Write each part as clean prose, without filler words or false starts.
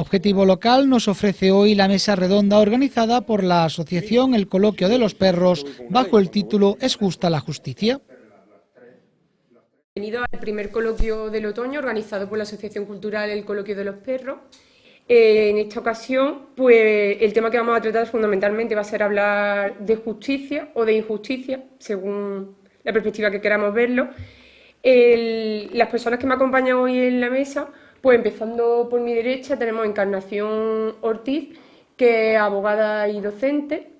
Objetivo Local nos ofrece hoy la mesa redonda organizada por la asociación El Coloquio de los Perros bajo el título ¿Es justa la justicia? Bienvenido al primer coloquio del otoño organizado por la Asociación Cultural El Coloquio de los Perros. En esta ocasión, pues el tema que vamos a tratar fundamentalmente va a ser hablar de justicia o de injusticia, según la perspectiva que queramos verlo. Las personas que me acompañan hoy en la mesa, pues empezando por mi derecha tenemos a Encarnación Ortiz, que es abogada y docente.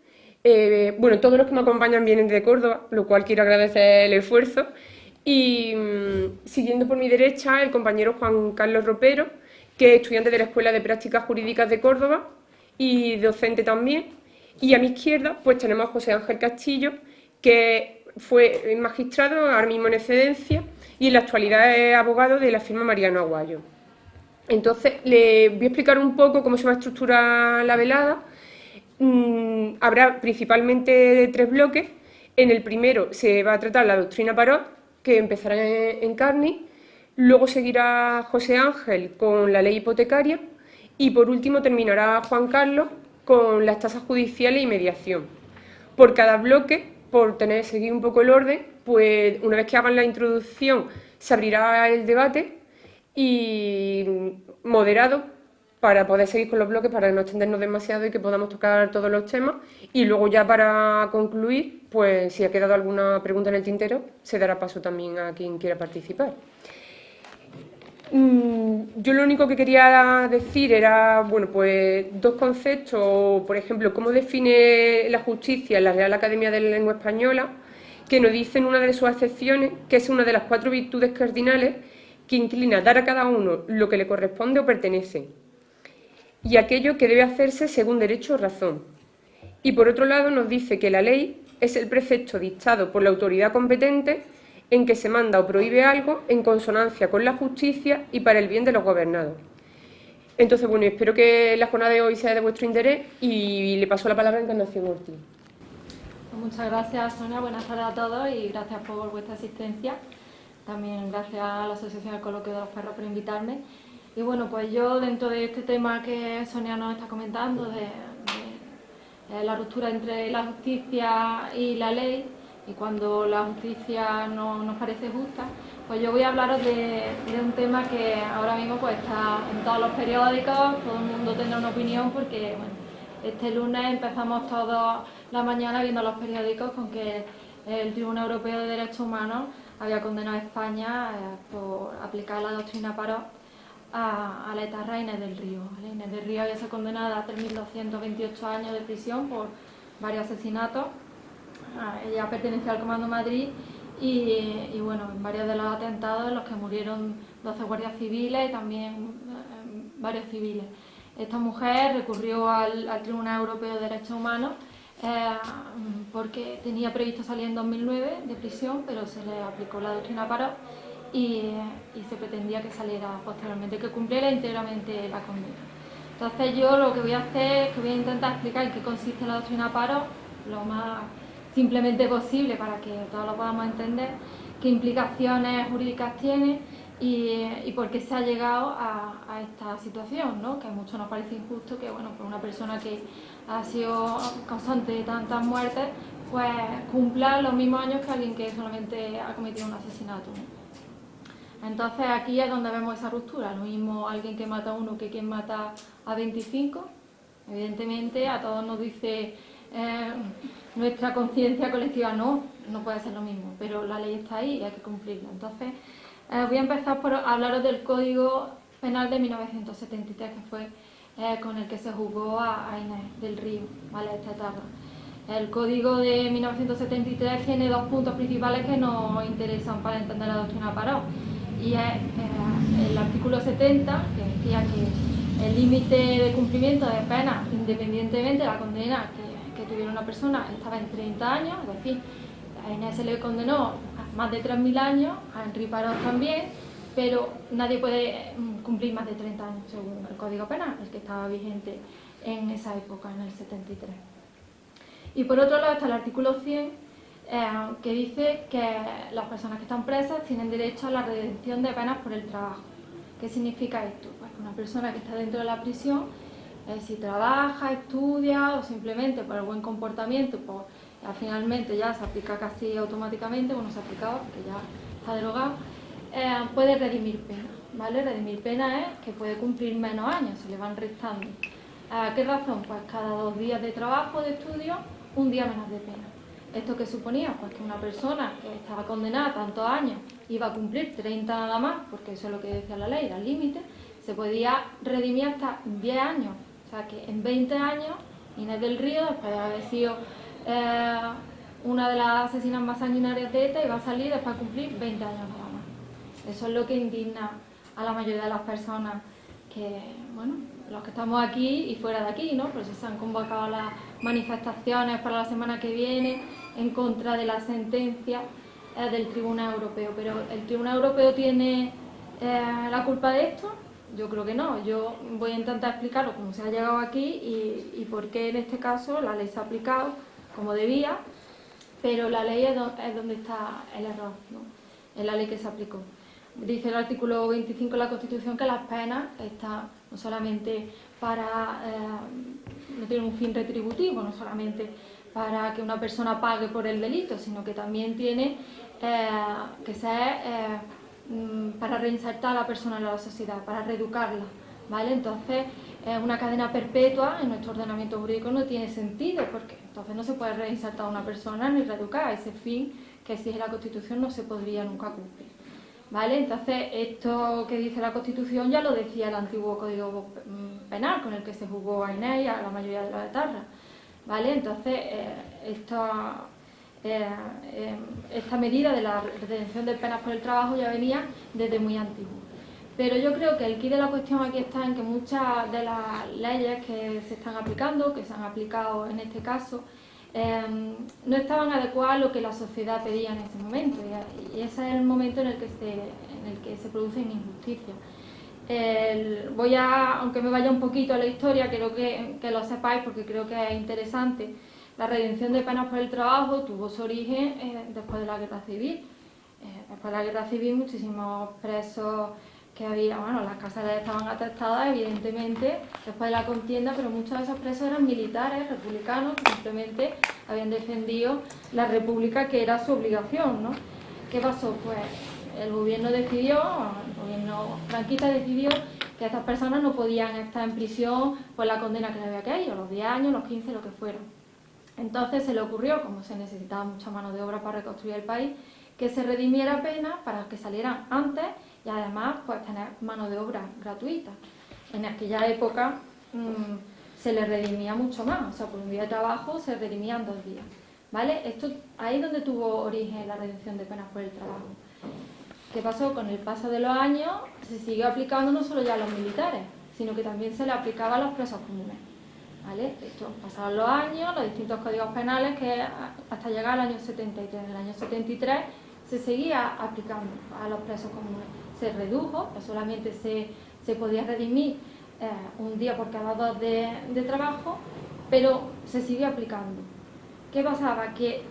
Bueno, todos los que me acompañan vienen de Córdoba, lo cual quiero agradecer el esfuerzo. Y siguiendo por mi derecha el compañero Juan Carlos Ropero, que es estudiante de la Escuela de Prácticas Jurídicas de Córdoba y docente también. Y a mi izquierda pues tenemos a José Ángel Castillo, que fue magistrado, ahora mismo en excedencia, y en la actualidad es abogado de la firma Mariano Aguayo. Entonces, le voy a explicar un poco cómo se va a estructurar la velada. Habrá principalmente 3 bloques. En el primero se va a tratar la doctrina Parot, que empezará en Carney. Luego seguirá José Ángel con la ley hipotecaria y por último terminará Juan Carlos con las tasas judiciales y mediación. Por cada bloque, por seguir un poco el orden, pues una vez que hagan la introducción se abrirá el debate y moderado para poder seguir con los bloques, para no extendernos demasiado y que podamos tocar todos los temas. Y luego ya para concluir, pues si ha quedado alguna pregunta en el tintero, se dará paso también a quien quiera participar. Yo lo único que quería decir era, bueno, pues 2 conceptos, por ejemplo, cómo define la justicia en la Real Academia de la Lengua Española, que nos dice en una de sus acepciones que es una de las 4 virtudes cardinales que inclina a dar a cada uno lo que le corresponde o pertenece, y aquello que debe hacerse según derecho o razón. Y por otro lado nos dice que la ley es el precepto dictado por la autoridad competente en que se manda o prohíbe algo en consonancia con la justicia y para el bien de los gobernados. Entonces, bueno, espero que la jornada de hoy sea de vuestro interés y le paso la palabra a Encarnación Ortiz. Muchas gracias, Sonia. Buenas tardes a todos y gracias por vuestra asistencia. También gracias a la Asociación del Coloquio de los Perros por invitarme. Y bueno, pues yo dentro de este tema que Sonia nos está comentando, de la ruptura entre la justicia y la ley, y cuando la justicia no nos parece justa, pues yo voy a hablaros de un tema que ahora mismo pues está en todos los periódicos, todo el mundo tendrá una opinión porque bueno, este lunes empezamos toda la mañana viendo los periódicos con que el Tribunal Europeo de Derechos Humanos había condenado a España por aplicar la doctrina Parot a la etarra Inés del Río. Inés del Río había sido condenada a 3.228 años de prisión por varios asesinatos. Ella pertenecía al Comando Madrid y bueno, en varios de los atentados en los que murieron 12 guardias civiles y también varios civiles. Esta mujer recurrió al Tribunal Europeo de Derechos Humanos porque tenía previsto salir en 2009 de prisión, pero se le aplicó la doctrina Parot y se pretendía que saliera posteriormente, que cumpliera íntegramente la condena. Entonces yo lo que voy a hacer es que voy a intentar explicar en qué consiste la doctrina Parot lo más simplemente posible para que todos lo podamos entender, qué implicaciones jurídicas tiene y por qué se ha llegado a esta situación, ¿no? Que a muchos nos parece injusto que bueno, pues una persona que ha sido causante de tantas muertes pues cumpla los mismos años que alguien que solamente ha cometido un asesinato, ¿no? Entonces aquí es donde vemos esa ruptura, lo mismo alguien que mata a uno que quien mata a 25, evidentemente a todos nos dice nuestra conciencia colectiva no puede ser lo mismo, pero la ley está ahí y hay que cumplirla. Entonces voy a empezar por hablaros del Código Penal de 1973, que fue con el que se juzgó a Inés del Río, ¿vale? Esta etapa. El Código de 1973 tiene 2 puntos principales que nos interesan para entender la doctrina Parot. Y es el artículo 70, que decía que el límite de cumplimiento de penas, independientemente de la condena que tuviera una persona, estaba en 30 años, es decir, a Inés se le condenó a más de 3.000 años, a Henry Parot también, pero nadie puede cumplir más de 30 años según el Código Penal, el que estaba vigente en esa época, en el 73. Y por otro lado está el artículo 100, que dice que las personas que están presas tienen derecho a la redención de penas por el trabajo. ¿Qué significa esto? Bueno, que una persona que está dentro de la prisión, si trabaja, estudia o simplemente por el buen comportamiento, pues finalmente ya se aplica casi automáticamente, bueno, se ha aplicado porque ya está derogado, puede redimir pena, ¿vale? Redimir pena es que puede cumplir menos años, se le van restando. ¿A qué razón? Pues cada 2 días de trabajo, de estudio, 1 día menos de pena. ¿Esto qué suponía? Pues que una persona que estaba condenada a tantos años iba a cumplir 30 nada más, porque eso es lo que decía la ley, era el límite, se podía redimir hasta 10 años. O sea que en 20 años, Inés del Río, después de haber sido una de las asesinas más sanguinarias de ETA, iba a salir después de cumplir 20 años nada más. Eso es lo que indigna a la mayoría de las personas que, bueno, los que estamos aquí y fuera de aquí, ¿no? Por eso se han convocado las manifestaciones para la semana que viene en contra de la sentencia del Tribunal Europeo. Pero ¿el Tribunal Europeo tiene la culpa de esto? Yo creo que no. Yo voy a intentar explicaros cómo se ha llegado aquí y por qué en este caso la ley se ha aplicado como debía, pero la ley es donde está el error, ¿no? En la ley que se aplicó. Dice el artículo 25 de la Constitución que las penas están no solamente para, no tienen un fin retributivo, no solamente para que una persona pague por el delito, sino que también tiene que ser para reinsertar a la persona en la sociedad, para reeducarla, ¿vale? Entonces, una cadena perpetua en nuestro ordenamiento jurídico no tiene sentido, porque entonces no se puede reinsertar a una persona ni reeducar. Ese fin que exige la Constitución no se podría nunca cumplir, ¿vale? Entonces, esto que dice la Constitución ya lo decía el antiguo Código Penal, con el que se jugó a Inés y a la mayoría de los etarras, ¿vale? Entonces, esta medida de la retención de penas por el trabajo ya venía desde muy antiguo. Pero yo creo que el quid de la cuestión aquí está en que muchas de las leyes que se están aplicando, que se han aplicado en este caso, no estaban adecuadas a lo que la sociedad pedía en ese momento, y ese es el momento en el que se producen injusticias. Aunque me vaya un poquito a la historia, quiero que lo sepáis porque creo que es interesante. La redención de penas por el trabajo tuvo su origen después de la Guerra Civil. Después de la Guerra Civil, muchísimos presos que había, bueno, las cárceles estaban atestadas, evidentemente, después de la contienda, pero muchos de esos presos eran militares, republicanos, que simplemente habían defendido la república, que era su obligación, ¿no? ¿Qué pasó? Pues el gobierno franquista decidió que estas personas no podían estar en prisión por la condena que le había caído, los 10 años, los 15, lo que fueron. Entonces se le ocurrió, como se necesitaba mucha mano de obra para reconstruir el país, que se redimiera pena para que salieran antes y además pues tener mano de obra gratuita. En aquella época se les redimía mucho más, o sea, por un día de trabajo se redimían 2 días, ¿vale? Ahí es donde tuvo origen la redención de penas por el trabajo. ¿Qué pasó? Con el paso de los años se siguió aplicando no solo ya a los militares, sino que también se le aplicaba a los presos comunes, ¿vale? Esto, pasaron los años, los distintos códigos penales, que hasta llegar al año 73. En el año 73 se seguía aplicando a los presos comunes. Se redujo, que solamente se podía redimir 1 día por cada 2 de trabajo, pero se sigue aplicando. ¿Qué pasaba? Que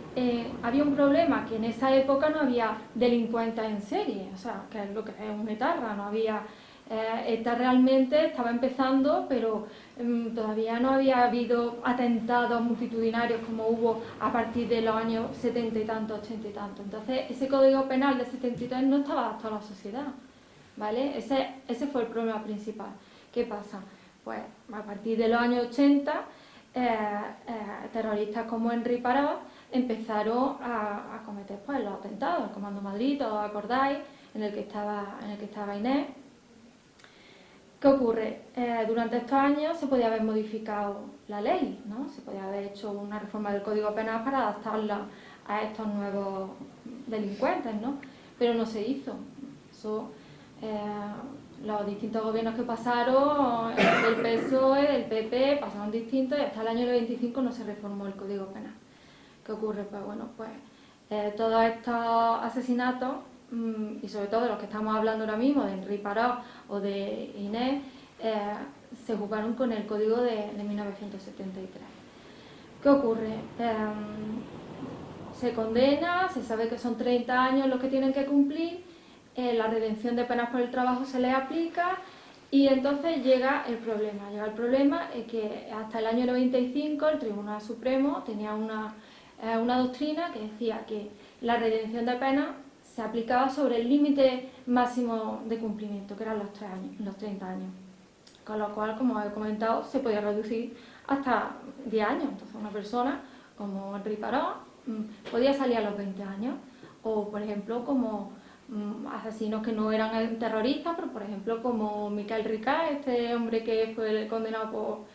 había un problema, que en esa época no había delincuentes en serie, o sea, que es lo que es un etarra, no había... ETA realmente estaba empezando, pero todavía no había habido atentados multitudinarios como hubo a partir de los años 70 y tanto, 80 y tanto. Entonces, ese Código Penal de 73 no estaba adaptado a la sociedad, ¿vale? Ese fue el problema principal. ¿Qué pasa? Pues a partir de los años 80, terroristas como Henry Parot empezaron a cometer pues, los atentados, el Comando Madrid, todos acordáis, en el que estaba Inés. ¿Qué ocurre? Durante estos años se podía haber modificado la ley, ¿no? Se podía haber hecho una reforma del Código Penal para adaptarla a estos nuevos delincuentes, ¿no? Pero no se hizo. Eso, los distintos gobiernos que pasaron, del PSOE, del PP, pasaron distintos y hasta el año 95 no se reformó el Código Penal. ¿Qué ocurre? Pues bueno, todos estos asesinatos, y sobre todo de los que estamos hablando ahora mismo, de Henry Parot o de Inés, se jugaron con el código de 1973. ¿Qué ocurre? Se condena, se sabe que son 30 años los que tienen que cumplir, la redención de penas por el trabajo se les aplica Y entonces llega el problema. Llega el problema es que hasta el año 95 el Tribunal Supremo tenía una doctrina que decía que la redención de pena se aplicaba sobre el límite máximo de cumplimiento, que eran los 3 años, los 30 años. Con lo cual, como he comentado, se podía reducir hasta 10 años. Entonces una persona como Henri Parot podía salir a los 20 años. O, por ejemplo, como asesinos que no eran terroristas, pero por ejemplo como Michael Ricard, este hombre que fue condenado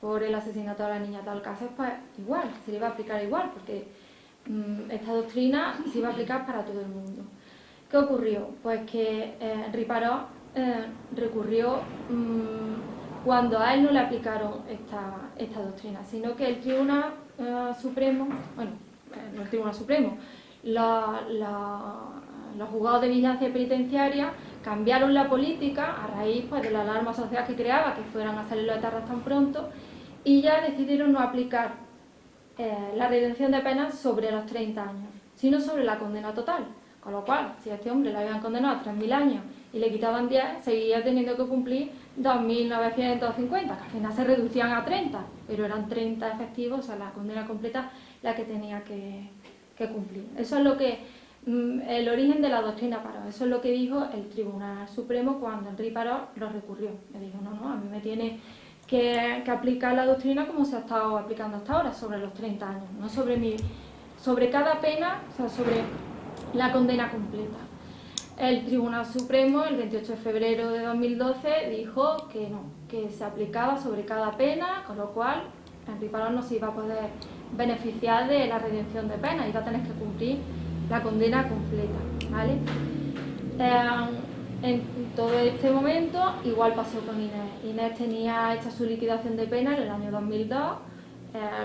por el asesinato de la niña de Alcácer, pues igual, se le iba a aplicar igual, porque esta doctrina se iba a aplicar para todo el mundo. ¿Qué ocurrió? Pues que Henri Parot recurrió cuando a él no le aplicaron esta doctrina, sino que el Tribunal Supremo, bueno, no el Tribunal Supremo, los juzgados de vigilancia penitenciaria cambiaron la política a raíz pues, de la alarma social que creaba, que fueran a salir los etarras tan pronto, y ya decidieron no aplicar la redención de penas sobre los 30 años, sino sobre la condena total. Con lo cual, si a este hombre le habían condenado a 3.000 años y le quitaban 10, seguía teniendo que cumplir 2.950, que al final se reducían a 30, pero eran 30 efectivos, o sea, la condena completa la que tenía que cumplir. Eso es lo que el origen de la doctrina Parot, eso es lo que dijo el Tribunal Supremo cuando Henri Parot lo recurrió. Le dijo, no, a mí me tiene que aplicar la doctrina como se ha estado aplicando hasta ahora, sobre los 30 años, no sobre cada pena, o sea, sobre la condena completa. El Tribunal Supremo, el 28 de febrero de 2012, dijo que no, que se aplicaba sobre cada pena, con lo cual Henri Parot no se iba a poder beneficiar de la redención de pena, iba a tener que cumplir la condena completa, ¿vale? En todo este momento, igual pasó con Inés. Inés tenía hecha su liquidación de pena en el año 2002.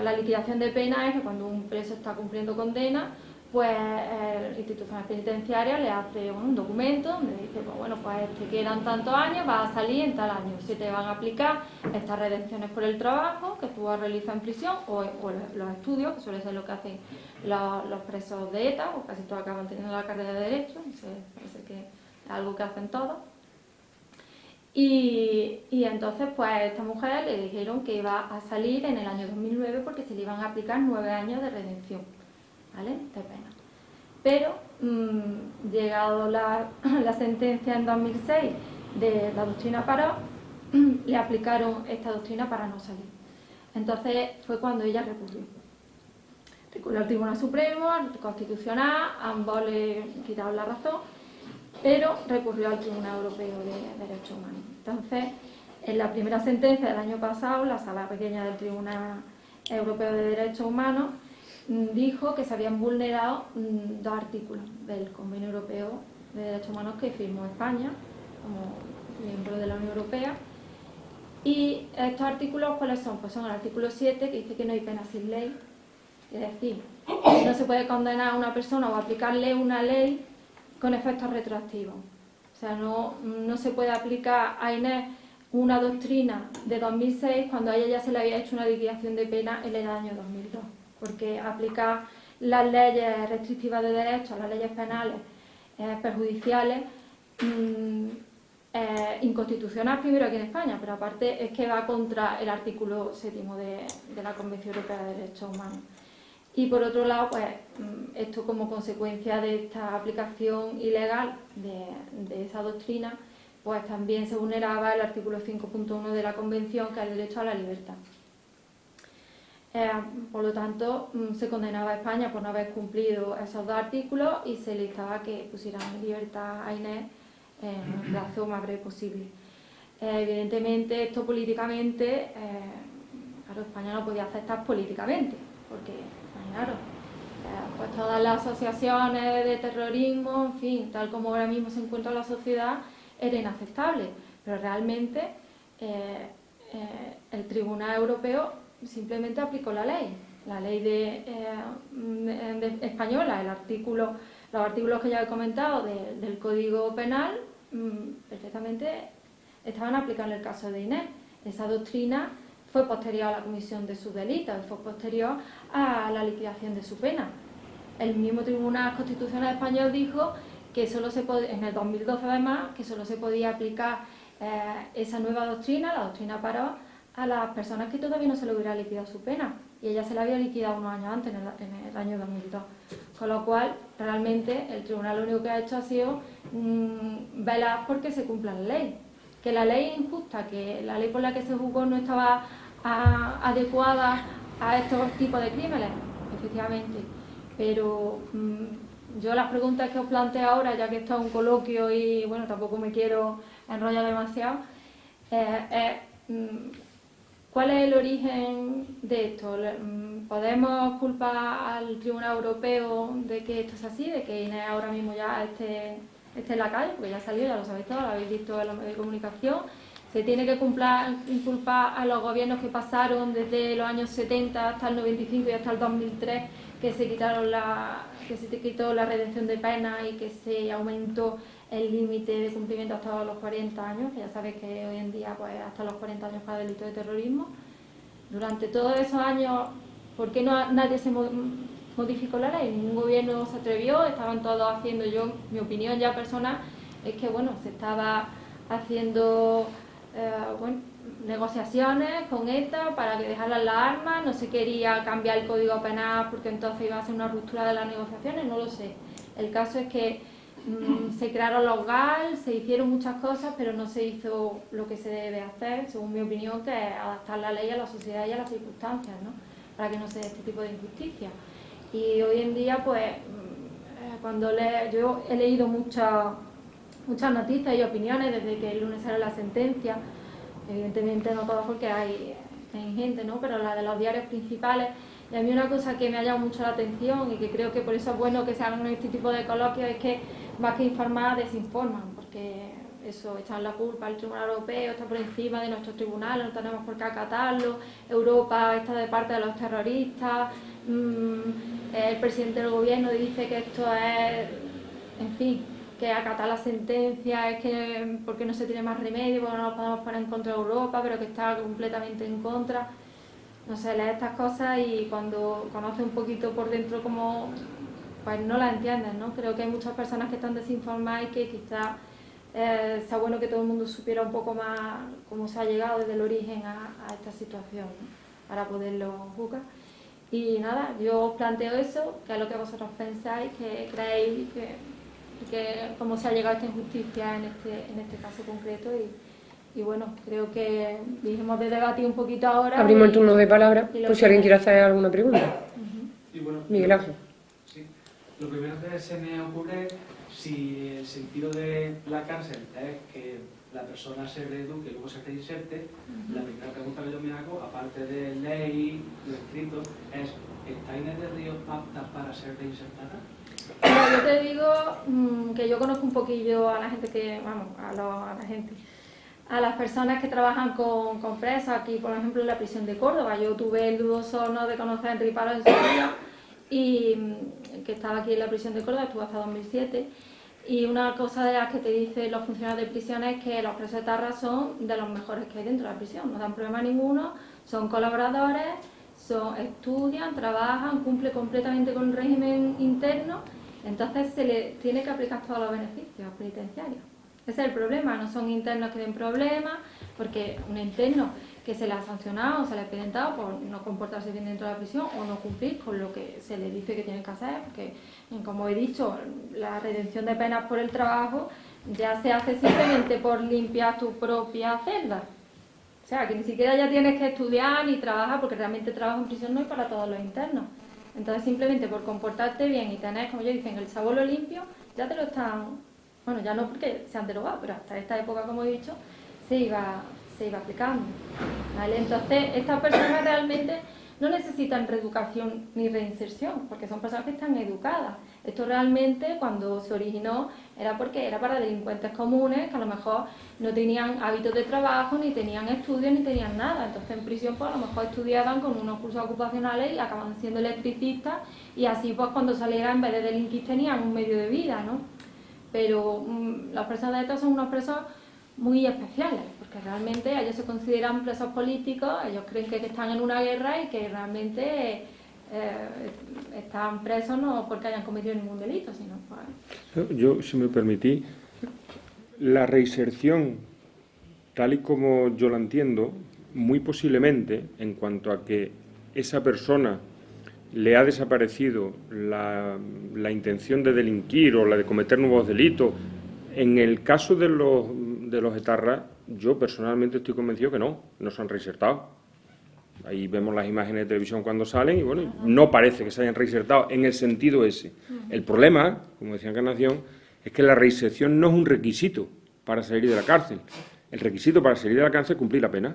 La liquidación de pena es que cuando un preso está cumpliendo condena, pues el institucional penitenciaria le hace un documento donde dice, pues bueno, pues te quedan tantos años, vas a salir en tal año, se te van a aplicar estas redenciones por el trabajo que tú has realizado en prisión o los estudios, que suele ser lo que hacen los presos de ETA, o casi todos acaban teniendo la carrera de Derecho, parece que es algo que hacen todos. Y entonces pues a esta mujer le dijeron que iba a salir en el año 2009 porque se le iban a aplicar 9 años de redención, ¿vale? De pena. Pero llegado la sentencia en 2006 de la doctrina Parot, le aplicaron esta doctrina para no salir. Entonces fue cuando ella recurrió al Tribunal Supremo, al Constitucional, ambos le quitaron la razón, pero recurrió al Tribunal Europeo de Derechos Humanos. Entonces, en la primera sentencia del año pasado, la Sala Pequeña del Tribunal Europeo de Derechos Humanos dijo que se habían vulnerado 2 artículos del Convenio Europeo de Derechos Humanos que firmó España como miembro de la Unión Europea. Y estos artículos, ¿cuáles son? Pues son el artículo 7, que dice que no hay pena sin ley, es decir, no se puede condenar a una persona o aplicarle una ley con efectos retroactivos. O sea, no se puede aplicar a Inés una doctrina de 2006 cuando a ella ya se le había hecho una liquidación de pena en el año 2002. Porque aplicar las leyes restrictivas de derechos, las leyes penales perjudiciales, inconstitucional primero aquí en España, pero aparte es que va contra el artículo 7º de la Convención Europea de Derechos Humanos. Y por otro lado, pues esto como consecuencia de esta aplicación ilegal de esa doctrina, pues también se vulneraba el artículo 5.1 de la Convención, que es el derecho a la libertad. Por lo tanto, se condenaba a España por no haber cumplido esos 2 artículos y se le instaba que pusieran en libertad a Inés en el plazo más breve posible. Evidentemente, esto políticamente, claro, España no podía aceptar políticamente, porque, imaginaros, pues todas las asociaciones de terrorismo, en fin, tal como ahora mismo se encuentra la sociedad, era inaceptable. Pero realmente el Tribunal Europeo simplemente aplicó la ley española, los artículos que ya he comentado del Código Penal, perfectamente estaban aplicando el caso de Inés. Esa doctrina fue posterior a la comisión de sus delitos, fue posterior a la liquidación de su pena. El mismo Tribunal Constitucional Español dijo que solo se podía, en el 2012 además, que solo se podía aplicar esa nueva doctrina, la doctrina Parot, a las personas que todavía no se le hubiera liquidado su pena, y ella se la había liquidado unos años antes, en el año 2002. Con lo cual, realmente, el tribunal lo único que ha hecho ha sido velar porque se cumpla la ley. Que la ley es injusta, que la ley por la que se juzgó no estaba adecuada a estos tipos de crímenes, efectivamente. Pero yo las preguntas que os planteo ahora, ya que esto es un coloquio y bueno, tampoco me quiero enrollar demasiado, ¿cuál es el origen de esto? ¿Podemos culpar al Tribunal Europeo de que esto es así, de que Inés ahora mismo ya esté en la calle? Porque ya salió, ya lo sabéis todos, lo habéis visto en los medios de comunicación. Se tiene que inculpar a los gobiernos que pasaron desde los años 70 hasta el 95 y hasta el 2003, que se quitó la redención de pena y que se aumentó el límite de cumplimiento hasta los 40 años, que ya sabéis que hoy en día pues hasta los 40 años para delito de terrorismo. Durante todos esos años, ¿por qué nadie se modificó la ley? Ningún gobierno se atrevió, estaban todos haciendo, mi opinión ya personal es que bueno, se estaba haciendo negociaciones con ETA para que dejaran las armas, no se quería cambiar el código penal porque entonces iba a ser una ruptura de las negociaciones, no lo sé. El caso es que se crearon los GAL, se hicieron muchas cosas, pero no se hizo lo que se debe hacer, según mi opinión, que es adaptar la ley a la sociedad y a las circunstancias, ¿no? Para que no se dé este tipo de injusticia. Y hoy en día, pues, yo he leído muchas noticias y opiniones desde que el lunes sale la sentencia, evidentemente no todas porque hay gente, ¿no? Pero la de los diarios principales. Y a mí una cosa que me ha llamado mucho la atención y que creo que por eso es bueno que se hagan este tipo de coloquios es que más que informar, desinforman, porque eso, echan la culpa al Tribunal Europeo, está por encima de nuestros tribunales, no tenemos por qué acatarlo, Europa está de parte de los terroristas, el presidente del gobierno dice que esto es, en fin, que acatar la sentencia es que porque no se tiene más remedio, porque no nos podemos poner en contra de Europa, pero que está completamente en contra. No sé, lees estas cosas y cuando conoces un poquito por dentro como pues no las entiendes, ¿no? Creo que hay muchas personas que están desinformadas y que quizás sea bueno que todo el mundo supiera un poco más cómo se ha llegado desde el origen a esta situación, ¿no? Para poderlo juzgar. Y nada, yo os planteo eso, que es lo que vosotros pensáis, que creéis que cómo se ha llegado a esta injusticia en este caso concreto y bueno, creo que dijimos de debatir un poquito ahora. Abrimos el turno de palabra, por si alguien quiere hacer alguna pregunta. Y bueno, Miguel Ángel. Sí. Lo primero que se me ocurre, si el sentido de la cárcel es que la persona se reeduque y luego se reinserte, la primera pregunta que yo me hago, aparte de ley, de escrito, es: ¿está Inés del Río apta para ser reinsertada? Bueno, yo te digo que yo conozco un poquillo a la gente a las personas que trabajan con presos aquí, por ejemplo, en la prisión de Córdoba. Yo tuve el dudoso honor de conocer a Enrique Parot en su día, y que estaba aquí en la prisión de Córdoba, estuvo hasta 2007. Y una cosa de las que te dicen los funcionarios de prisión es que los presos de Tarra son de los mejores que hay dentro de la prisión, no dan problema ninguno, son colaboradores, estudian, trabajan, cumplen completamente con el régimen interno, entonces se les tiene que aplicar todos los beneficios penitenciarios. Ese es el problema, no son internos que den problemas, porque un interno que se le ha sancionado o se le ha expedientado por no comportarse bien dentro de la prisión o no cumplir con lo que se le dice que tienen que hacer, porque, como he dicho, la redención de penas por el trabajo ya se hace simplemente por limpiar tu propia celda. O sea, que ni siquiera ya tienes que estudiar ni trabajar, porque realmente trabajo en prisión no es para todos los internos. Entonces, simplemente por comportarte bien y tener, como ellos dicen, el sabolo limpio, ya te lo están... Bueno, ya no porque se han derogado, pero hasta esta época, como he dicho, se iba aplicando, ¿vale? Entonces, estas personas realmente no necesitan reeducación ni reinserción, porque son personas que están educadas. Esto realmente, cuando se originó, era porque era para delincuentes comunes que a lo mejor no tenían hábitos de trabajo, ni tenían estudios, ni tenían nada. Entonces, en prisión, pues a lo mejor estudiaban con unos cursos ocupacionales y acaban siendo electricistas, y así, pues cuando salieran, en vez de delinquir, tenían un medio de vida, ¿no? Pero los presos de ETA son unos presos muy especiales, porque realmente ellos se consideran presos políticos, ellos creen que están en una guerra y que realmente están presos no porque hayan cometido ningún delito, sino pues... Yo, si me permitís, la reinserción tal y como yo la entiendo, muy posiblemente, en cuanto a que esa persona le ha desaparecido la intención de delinquir o la de cometer nuevos delitos, en el caso de los etarras, yo personalmente estoy convencido que no se han reinsertado. Ahí vemos las imágenes de televisión cuando salen y, bueno, no parece que se hayan reinsertado en el sentido ese. El problema, como decía Encarnación, es que la reinserción no es un requisito para salir de la cárcel. El requisito para salir de la cárcel es cumplir la pena.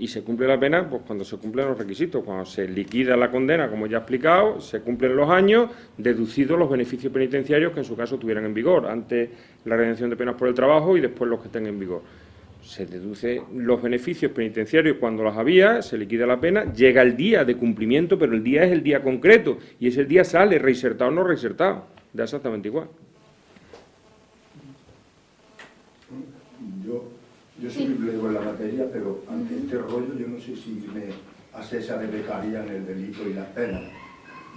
Y se cumple la pena pues cuando se cumplen los requisitos, cuando se liquida la condena, como ya he explicado, se cumplen los años, deducidos los beneficios penitenciarios que en su caso tuvieran en vigor, antes la redención de penas por el trabajo y después los que estén en vigor. Se deduce los beneficios penitenciarios cuando los había, se liquida la pena, llega el día de cumplimiento, pero el día es el día concreto, y ese día sale reinsertado o no reinsertado, da exactamente igual. Yo soy bibliólogo en la materia, pero ante este rollo yo no sé si me asesoraría en el delito y las penas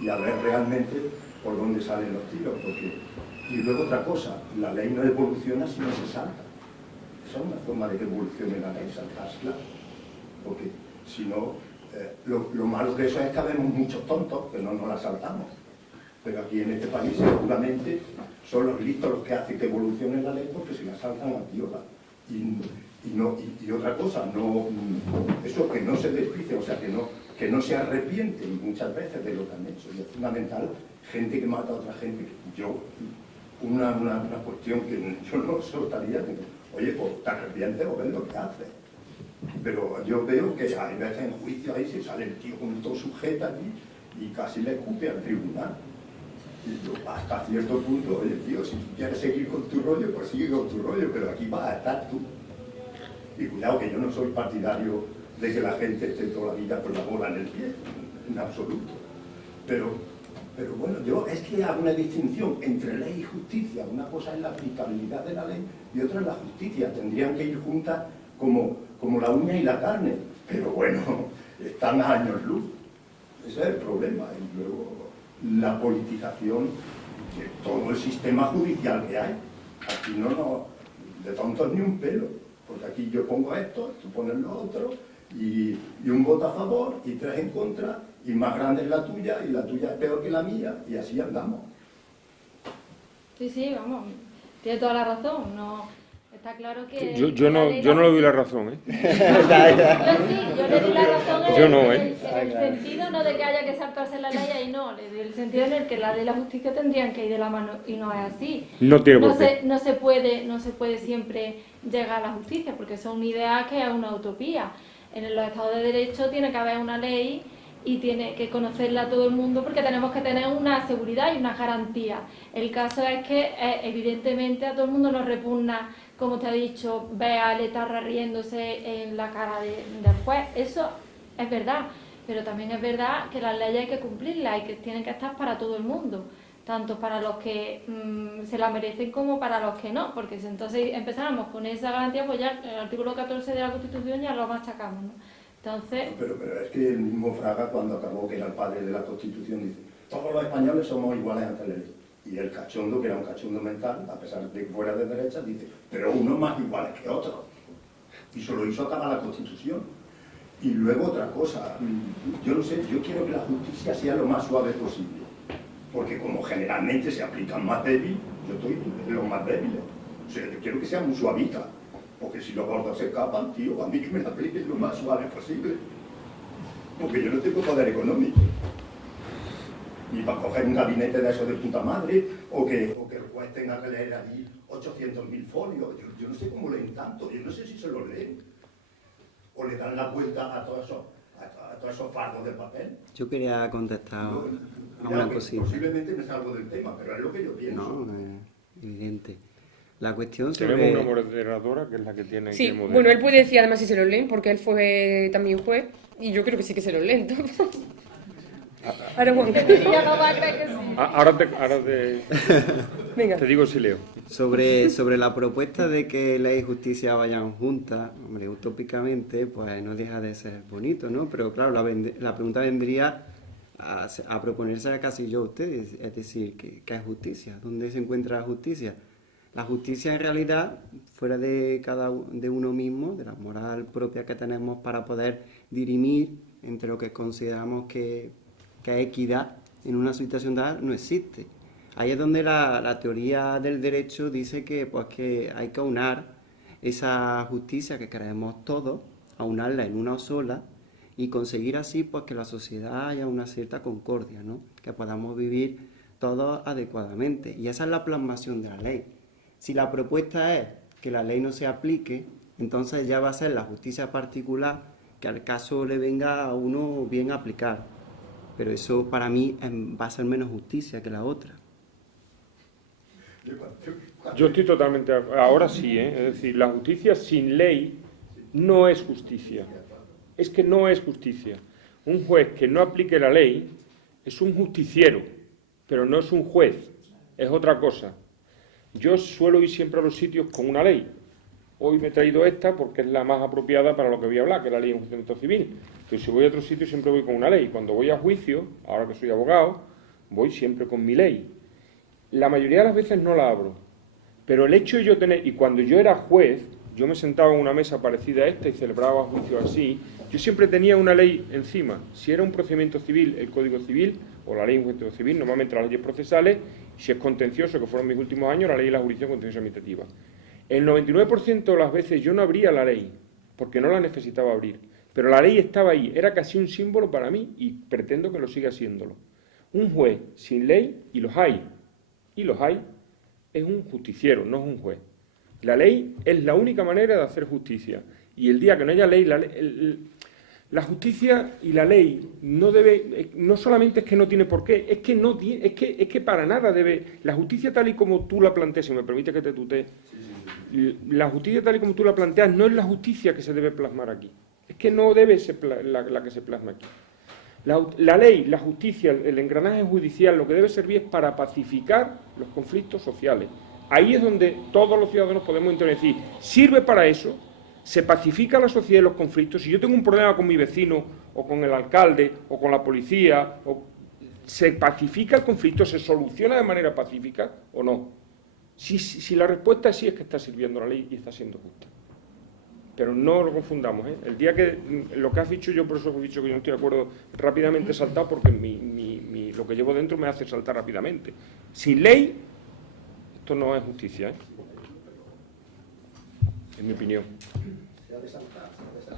y a ver realmente por dónde salen los tiros. Y luego otra cosa, la ley no evoluciona si no se salta. Esa es una forma de que evolucione la ley, saltársela, porque si no, lo malo de eso es que habemos muchos tontos que no nos la saltamos. Pero aquí en este país seguramente son los listos los que hacen que evolucione la ley porque se la saltan a tiola. Y otra cosa, eso que no se desquicia, o sea, que no se arrepienten muchas veces de lo que han hecho. Y es fundamental, gente que mata a otra gente. Una cuestión que yo no soltaría, oye, pues te arrepientes o ves lo que haces. Pero yo veo que hay veces en juicio ahí se sale el tío con todo sujeto allí y casi le escupe al tribunal. Y yo, hasta cierto punto, oye, tío, si quieres seguir con tu rollo, pues sigue con tu rollo, pero aquí vas a estar tú. Y cuidado, que yo no soy partidario de que la gente esté toda la vida con la bola en el pie, en absoluto. Pero bueno, es que hago una distinción entre ley y justicia. Una cosa es la aplicabilidad de la ley y otra es la justicia. Tendrían que ir juntas como la uña y la carne. Pero bueno, están a años luz. Ese es el problema. Y luego la politización de todo el sistema judicial que hay. Aquí no, de tontos ni un pelo, porque aquí yo pongo esto, tú pones lo otro, y un voto a favor, y 3 en contra, y más grande es la tuya, y la tuya es peor que la mía, y así andamos. Sí, vamos, tiene toda la razón, no... Está claro que... Yo no le doy la razón, ¿eh? Yo le doy la razón yo no, en el sentido no de que haya que saltarse la ley ahí, no, en el sentido en el que la ley y la justicia tendrían que ir de la mano y no es así. No tiene por qué. No se puede siempre llegar a la justicia porque son ideas que es una utopía. En los estados de derecho tiene que haber una ley y tiene que conocerla todo el mundo porque tenemos que tener una seguridad y una garantía. El caso es que evidentemente a todo el mundo nos repugna, como te ha dicho, ver a Letarra riéndose en la cara del juez. Eso es verdad, pero también es verdad que las leyes hay que cumplirlas y que tienen que estar para todo el mundo, tanto para los que se la merecen como para los que no, porque si entonces empezáramos con esa garantía, pues ya el artículo 14 de la Constitución ya lo machacamos, ¿no? Entonces... Pero es que el mismo Fraga, cuando acabó, que era el padre de la Constitución, dice: todos los españoles somos iguales ante la ley. Y el cachondo, que era un cachondo mental, a pesar de que fuera de derecha, dice: pero unos más iguales que otros. Y eso lo hizo acabar la Constitución. Y luego otra cosa, yo no sé, yo quiero que la justicia sea lo más suave posible. Porque como generalmente se aplican más débil, yo estoy en los más débiles. O sea, yo quiero que sea muy suavita. Porque si los gordos se escapan, tío, a mí que me la apliquen lo más suave posible. Porque yo no tengo poder económico. Ni para coger un gabinete de eso de puta madre, o que el juez tenga que leer allí 800.000 folios. Yo no sé cómo leen tanto, yo no sé si se lo leen. O le dan la vuelta a todos esos fardos de papel. Yo quería contestar a una cosita. Posiblemente me salgo del tema, pero es lo que yo pienso. No, evidente. La cuestión Tenemos sobre... una moderadora que es la que tiene Sí, que moderar. bueno, él puede decir además si se los leen, porque él fue también juez, y yo creo que sí que se los leen. Ahora Juan. Ya no va a creer que sí. Ahora Venga. te digo si leo. Sobre la propuesta de que ley y justicia vayan juntas, hombre, utópicamente, pues no deja de ser bonito, ¿no? Pero claro, la pregunta vendría a proponerse casi yo a ustedes, es decir, ¿qué es justicia? ¿Dónde se encuentra la justicia? La justicia en realidad, fuera de de uno mismo, de la moral propia que tenemos para poder dirimir entre lo que consideramos que es equidad en una situación dada, no existe. Ahí es donde la teoría del derecho dice que, pues, que hay que aunar esa justicia que queremos todos, aunarla en una sola y conseguir así, pues, que la sociedad haya una cierta concordia, ¿no? Que podamos vivir todos adecuadamente. Y esa es la plasmación de la ley. Si la propuesta es que la ley no se aplique, entonces ya va a ser la justicia particular que al caso le venga a uno bien aplicar. Pero eso para mí va a ser menos justicia que la otra. Yo estoy totalmente... Ahora sí, ¿eh? Es decir, la justicia sin ley no es justicia. Es que no es justicia. Un juez que no aplique la ley es un justiciero, pero no es un juez, es otra cosa. Yo suelo ir siempre a los sitios con una ley. Hoy me he traído esta porque es la más apropiada para lo que voy a hablar, que es la ley de enjuiciamiento civil. Pero si voy a otro sitio siempre voy con una ley. Cuando voy a juicio, ahora que soy abogado, voy siempre con mi ley. La mayoría de las veces no la abro. Pero el hecho de yo tener... Y cuando yo era juez, yo me sentaba en una mesa parecida a esta y celebraba juicios así. Yo siempre tenía una ley encima. Si era un procedimiento civil, el Código Civil, o la ley de enjuiciamiento civil, normalmente las leyes procesales, si es contencioso, que fueron mis últimos años, la ley de la jurisdicción contenciosa administrativa. El 99% de las veces yo no abría la ley, porque no la necesitaba abrir. Pero la ley estaba ahí, era casi un símbolo para mí y pretendo que lo siga siéndolo. Un juez sin ley, y los hay, es un justiciero, no es un juez. La ley es la única manera de hacer justicia. Y el día que no haya ley, la justicia y la ley no debe, no solamente es que no tiene por qué, es que para nada debe, la justicia tal y como tú la planteas, si me permite que te tutee, la justicia tal y como tú la planteas no es la justicia que se debe plasmar aquí. Es que no debe ser la que se plasma aquí. La ley, la justicia, el engranaje judicial, lo que debe servir es para pacificar los conflictos sociales. Ahí es donde todos los ciudadanos podemos intervenir. Es decir, sirve para eso, se pacifica la sociedad y los conflictos. Si yo tengo un problema con mi vecino, o con el alcalde, o con la policía, ¿se pacifica el conflicto? ¿Se soluciona de manera pacífica o no? Si la respuesta es sí, es que está sirviendo la ley y está siendo justa. Pero no lo confundamos, ¿eh? El día que lo que has dicho, yo por eso he dicho que yo no estoy de acuerdo, rápidamente he saltado porque lo que llevo dentro me hace saltar rápidamente. Sin ley, esto no es justicia, ¿eh? En mi opinión.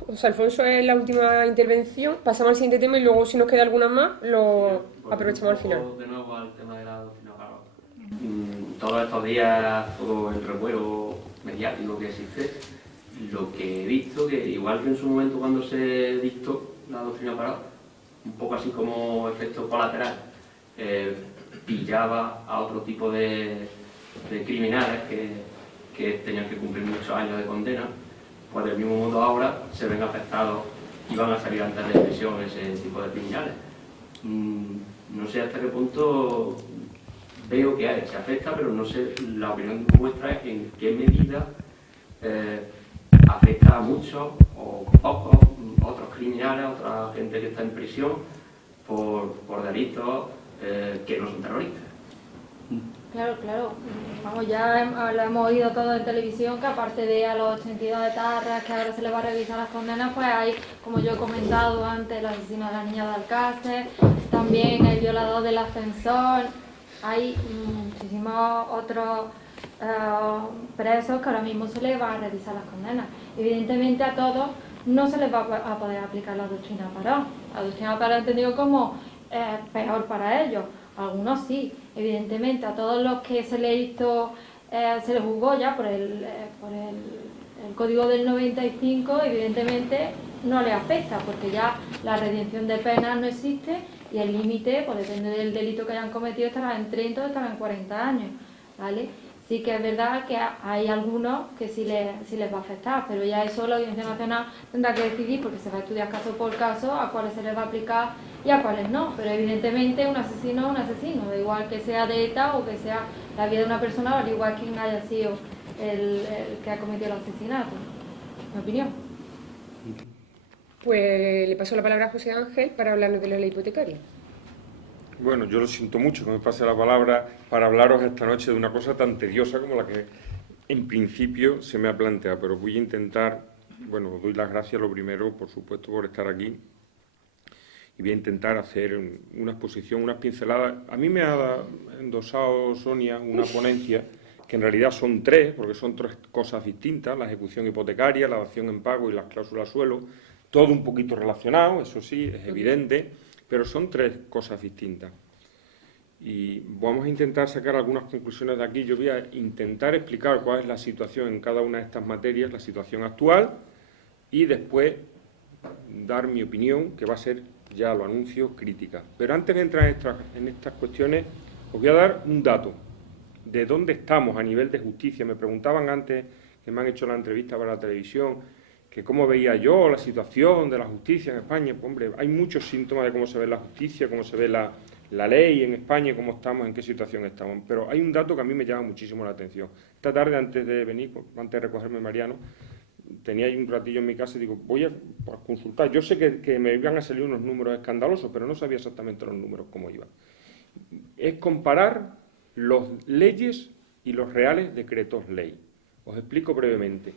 José Alfonso es la última intervención. Pasamos al siguiente tema y luego, si nos queda alguna más, lo aprovechamos al final. De nuevo al tema de la doctrina Parot. Todos estos días, todo el revuelo mediático que existe, lo que he visto, que igual que en su momento cuando se dictó la doctrina Parot, un poco así como efecto colateral, pillaba a otro tipo de criminales que tenían que cumplir muchos años de condena, pues del mismo modo ahora se ven afectados y van a salir antes de prisión ese tipo de criminales. No sé hasta qué punto veo que se afecta, pero no sé la opinión vuestra es en qué medida afecta a muchos o pocos otros criminales, otra gente que está en prisión por delitos que no son terroristas. Claro, claro. Vamos, ya lo hemos oído todo en televisión, que aparte de a los 82 de Tarras, que ahora se les va a revisar las condenas, pues hay, como yo he comentado antes, el asesino de la niña de Alcácer, también el violador del ascensor, hay muchísimos otros presos que ahora mismo se les va a revisar las condenas. Evidentemente a todos no se les va a poder aplicar la doctrina Parot. La doctrina Parot entendido como peor para ellos. Algunos sí, evidentemente a todos los que se les hizo, se les juzgó ya por el código del 95, evidentemente no les afecta, porque ya la redención de penas no existe y el límite, pues depende del delito que hayan cometido, estará en 30 o estará en 40 años, ¿vale? Sí que es verdad que hay algunos que sí les va a afectar, pero ya eso la Audiencia Nacional tendrá que decidir, porque se va a estudiar caso por caso a cuáles se les va a aplicar y a cuáles no. Pero evidentemente un asesino es un asesino, da igual que sea de ETA o que sea la vida de una persona, o al igual quien haya sido el que ha cometido el asesinato. Mi opinión. Pues le paso la palabra a José Ángel para hablarnos de la ley hipotecaria. Bueno, yo lo siento mucho que me pase la palabra para hablaros esta noche de una cosa tan tediosa como la que en principio se me ha planteado, pero voy a intentar, bueno, os doy las gracias lo primero, por supuesto, por estar aquí, y voy a intentar hacer una exposición, unas pinceladas. A mí me ha endosado Sonia una ponencia que en realidad son tres, porque son tres cosas distintas: la ejecución hipotecaria, la dación en pago y las cláusulas suelo, todo un poquito relacionado, eso sí, es evidente, pero son tres cosas distintas. Y vamos a intentar sacar algunas conclusiones de aquí. Yo voy a intentar explicar cuál es la situación en cada una de estas materias, la situación actual, y después dar mi opinión, que va a ser, ya lo anuncio, crítica. Pero antes de entrar en estas cuestiones, os voy a dar un dato de dónde estamos a nivel de justicia. Me preguntaban antes, que me han hecho la entrevista para la televisión, que cómo veía yo la situación de la justicia en España. Pues, hombre, hay muchos síntomas de cómo se ve la justicia, cómo se ve la ley en España, cómo estamos, en qué situación estamos. Pero hay un dato que a mí me llama muchísimo la atención. Esta tarde, antes de venir, antes de recogerme Mariano, tenía ahí un ratillo en mi casa y digo, voy a consultar. Yo sé que me iban a salir unos números escandalosos, pero no sabía exactamente los números cómo iban. Es comparar las leyes y los reales decretos ley. Os explico brevemente.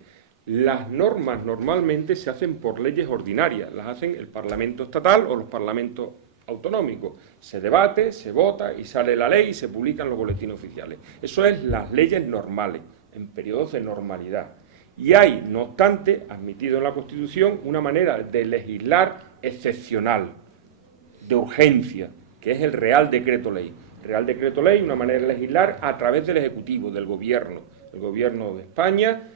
Las normas normalmente se hacen por leyes ordinarias, las hacen el Parlamento estatal o los parlamentos autonómicos. Se debate, se vota y sale la ley y se publica en los boletines oficiales. Eso es las leyes normales, en periodos de normalidad. Y hay, no obstante, admitido en la Constitución, una manera de legislar excepcional, de urgencia, que es el Real Decreto Ley. Real Decreto Ley, una manera de legislar a través del Ejecutivo, del Gobierno. El Gobierno de España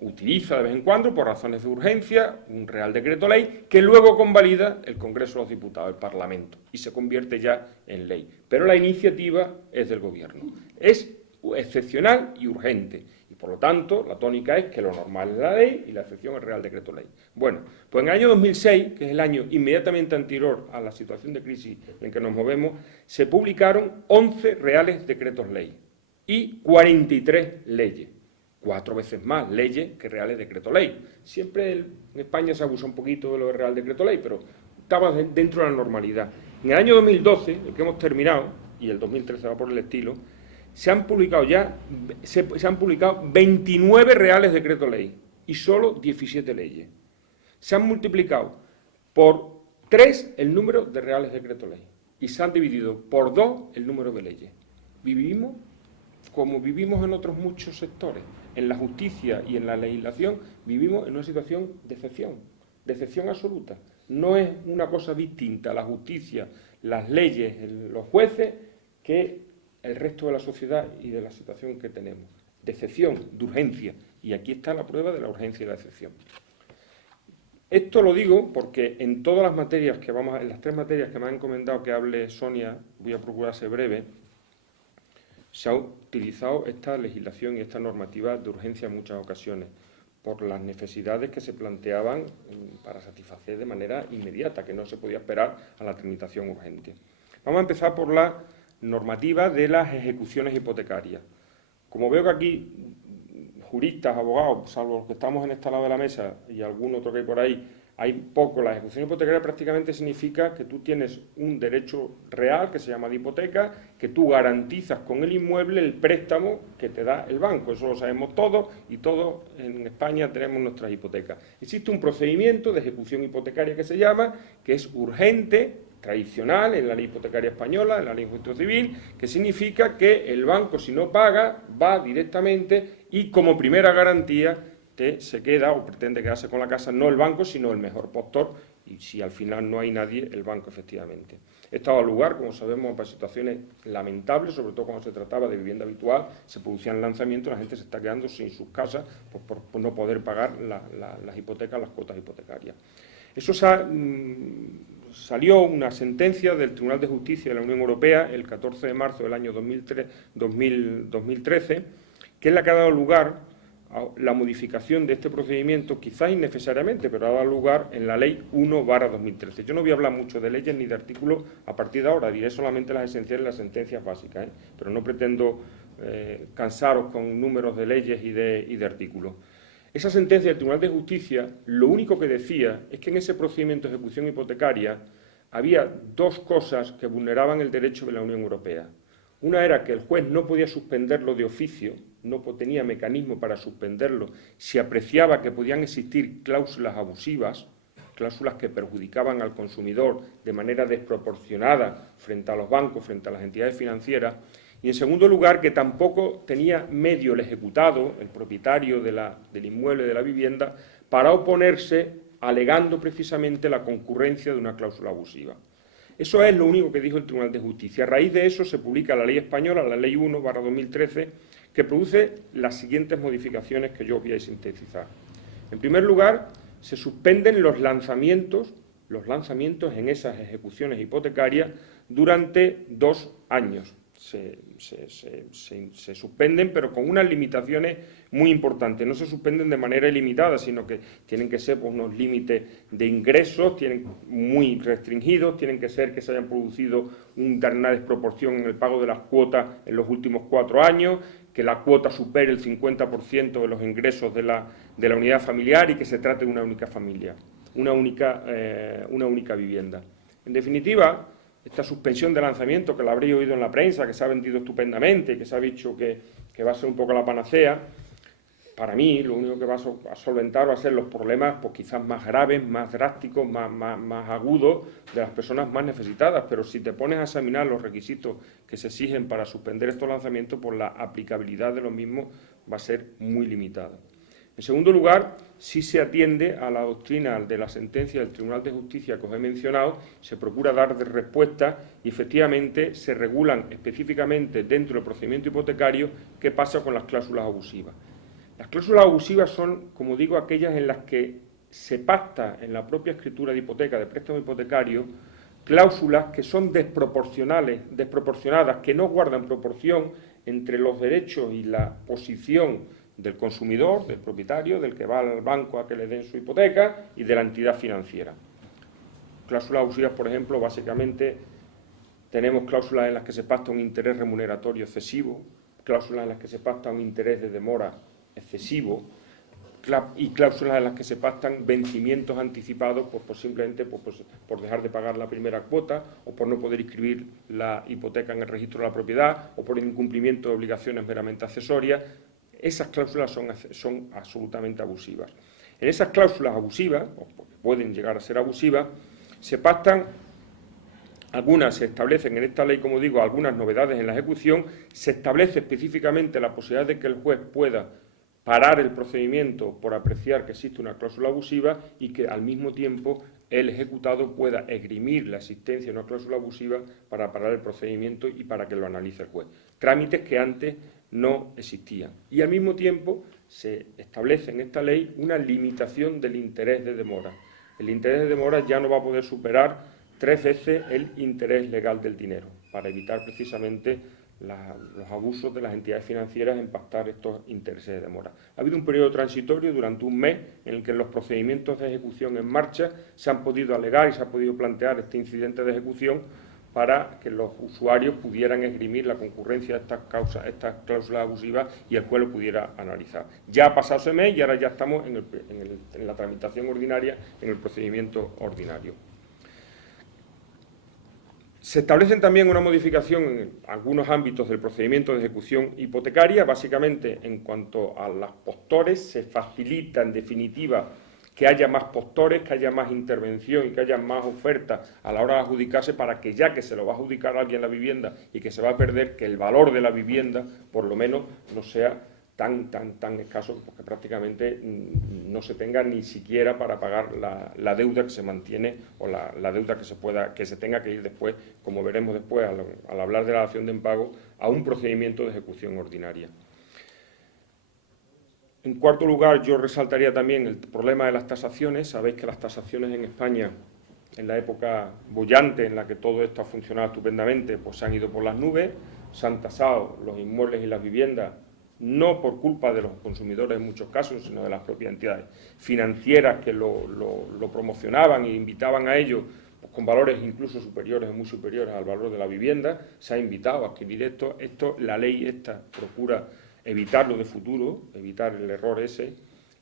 utiliza de vez en cuando, por razones de urgencia, un Real Decreto Ley que luego convalida el Congreso de los Diputados, el Parlamento, y se convierte ya en ley. Pero la iniciativa es del Gobierno. Es excepcional y urgente. Y por lo tanto, la tónica es que lo normal es la ley y la excepción es el Real Decreto Ley. Bueno, pues en el año 2006, que es el año inmediatamente anterior a la situación de crisis en que nos movemos, se publicaron 11 Reales Decretos Ley y 43 leyes. 4 veces más leyes que Reales Decretos Ley. Siempre en España se abusa un poquito de lo de Real Decreto Ley, pero estaba dentro de la normalidad. En el año 2012, el que hemos terminado, y el 2013 va por el estilo, se han publicado 29 Reales Decretos Ley y solo 17 leyes. Se han multiplicado por 3 el número de Reales Decretos Ley y se han dividido por 2 el número de leyes. Vivimos como vivimos en otros muchos sectores. En la justicia y en la legislación vivimos en una situación de excepción absoluta. No es una cosa distinta la justicia, las leyes, los jueces, que el resto de la sociedad y de la situación que tenemos. De excepción, de urgencia. Y aquí está la prueba de la urgencia y la excepción. Esto lo digo porque en todas las materias que en las 3 materias que me han encomendado que hable Sonia, voy a procurar ser breve, se ha utilizado esta legislación y esta normativa de urgencia en muchas ocasiones por las necesidades que se planteaban para satisfacer de manera inmediata, que no se podía esperar a la tramitación urgente. Vamos a empezar por la normativa de las ejecuciones hipotecarias. Como veo que aquí juristas, abogados, salvo los que estamos en este lado de la mesa y algún otro que hay por ahí, hay poco. La ejecución hipotecaria prácticamente significa que tú tienes un derecho real que se llama de hipoteca, que tú garantizas con el inmueble el préstamo que te da el banco. Eso lo sabemos todos y todos en España tenemos nuestras hipotecas. Existe un procedimiento de ejecución hipotecaria que se llama, que es urgente, tradicional en la ley hipotecaria española, en la ley de juicio civil, que significa que el banco, si no paga, va directamente y como primera garantía se queda o pretende quedarse con la casa, no el banco, sino el mejor postor, y si al final no hay nadie, el banco efectivamente. Esto ha dado lugar, como sabemos, para situaciones lamentables, sobre todo cuando se trataba de vivienda habitual, se producían lanzamientos, la gente se está quedando sin sus casas por no poder pagar las hipotecas, las cuotas hipotecarias. Eso salió una sentencia del Tribunal de Justicia de la Unión Europea el 14 de marzo del año 2013, que es la que ha dado lugar a la modificación de este procedimiento, quizás innecesariamente, pero ha dado lugar en la Ley 1/2013. Yo no voy a hablar mucho de leyes ni de artículos a partir de ahora, diré solamente las esenciales, las sentencias básicas, pero no pretendo cansaros con números de leyes y de artículos. Esa sentencia del Tribunal de Justicia lo único que decía es que en ese procedimiento de ejecución hipotecaria había dos cosas que vulneraban el derecho de la Unión Europea. Una era que el juez no podía suspenderlo de oficio, no tenía mecanismo para suspenderlo si apreciaba que podían existir cláusulas abusivas, cláusulas que perjudicaban al consumidor de manera desproporcionada frente a los bancos, frente a las entidades financieras. Y, en segundo lugar, que tampoco tenía medio el ejecutado, el propietario del inmueble, de la vivienda, para oponerse, alegando precisamente la concurrencia de una cláusula abusiva. Eso es lo único que dijo el Tribunal de Justicia. A raíz de eso se publica la ley española, la Ley 1/2013, que produce las siguientes modificaciones que yo voy a sintetizar. En primer lugar, se suspenden los lanzamientos en esas ejecuciones hipotecarias durante 2 años. Se suspenden, pero con unas limitaciones muy importantes. No se suspenden de manera ilimitada, sino que tienen que ser pues, unos límites de ingresos, tienen muy restringidos, tienen que ser que se hayan producido una desproporción en el pago de las cuotas en los últimos 4 años, que la cuota supere el 50% de los ingresos de la unidad familiar y que se trate de una única familia, una única vivienda. En definitiva, esta suspensión de lanzamiento, que la habréis oído en la prensa, que se ha vendido estupendamente, que se ha dicho que va a ser un poco la panacea, para mí lo único que va a solventar va a ser los problemas pues, quizás más graves, más drásticos, más agudos de las personas más necesitadas. Pero si te pones a examinar los requisitos que se exigen para suspender estos lanzamientos, pues la aplicabilidad de los mismos va a ser muy limitada. En segundo lugar, sí se atiende a la doctrina de la sentencia del Tribunal de Justicia que os he mencionado, se procura dar respuesta y efectivamente se regulan específicamente dentro del procedimiento hipotecario qué pasa con las cláusulas abusivas. Las cláusulas abusivas son, como digo, aquellas en las que se pacta en la propia escritura de hipoteca, de préstamo hipotecario, cláusulas que son desproporcionadas, que no guardan proporción entre los derechos y la posición del consumidor, del propietario, del que va al banco a que le den su hipoteca y de la entidad financiera. Cláusulas abusivas, por ejemplo, básicamente tenemos cláusulas en las que se pacta un interés remuneratorio excesivo, cláusulas en las que se pacta un interés de demora excesivo y cláusulas en las que se pactan vencimientos anticipados pues simplemente por dejar de pagar la primera cuota o por no poder inscribir la hipoteca en el registro de la propiedad o por incumplimiento de obligaciones meramente accesorias. Esas cláusulas son absolutamente abusivas. En esas cláusulas abusivas, o pueden llegar a ser abusivas, se pactan, algunas se establecen en esta ley, como digo, algunas novedades en la ejecución, se establece específicamente la posibilidad de que el juez pueda parar el procedimiento por apreciar que existe una cláusula abusiva y que al mismo tiempo el ejecutado pueda esgrimir la existencia de una cláusula abusiva para parar el procedimiento y para que lo analice el juez. Trámites que antes no existían. Y al mismo tiempo se establece en esta ley una limitación del interés de demora. El interés de demora ya no va a poder superar 3 veces el interés legal del dinero, para evitar precisamente los abusos de las entidades financieras en pactar estos intereses de demora. Ha habido un periodo transitorio durante un mes en el que en los procedimientos de ejecución en marcha se han podido alegar y se ha podido plantear este incidente de ejecución para que los usuarios pudieran esgrimir la concurrencia de estas cláusulas abusivas y el juez lo pudiera analizar. Ya ha pasado ese mes y ahora ya estamos en la tramitación ordinaria, en el procedimiento ordinario. Se establecen también una modificación en algunos ámbitos del procedimiento de ejecución hipotecaria, básicamente en cuanto a los postores, se facilita en definitiva que haya más postores, que haya más intervención y que haya más oferta a la hora de adjudicarse para que ya que se lo va a adjudicar a alguien la vivienda y que se va a perder, que el valor de la vivienda por lo menos no sea tan escaso, porque prácticamente no se tenga ni siquiera para pagar la deuda que se mantiene o la deuda que se tenga que ir después, como veremos después al hablar de la dación de impago, a un procedimiento de ejecución ordinaria. En cuarto lugar, yo resaltaría también el problema de las tasaciones. Sabéis que las tasaciones en España, en la época boyante en la que todo esto ha funcionado estupendamente, pues se han ido por las nubes, se han tasado los inmuebles y las viviendas, no por culpa de los consumidores en muchos casos, sino de las propias entidades financieras que lo promocionaban e invitaban a ello, pues con valores incluso superiores, muy superiores al valor de la vivienda. Se ha invitado a adquirir esto, la ley esta procura evitarlo de futuro, evitar el error ese,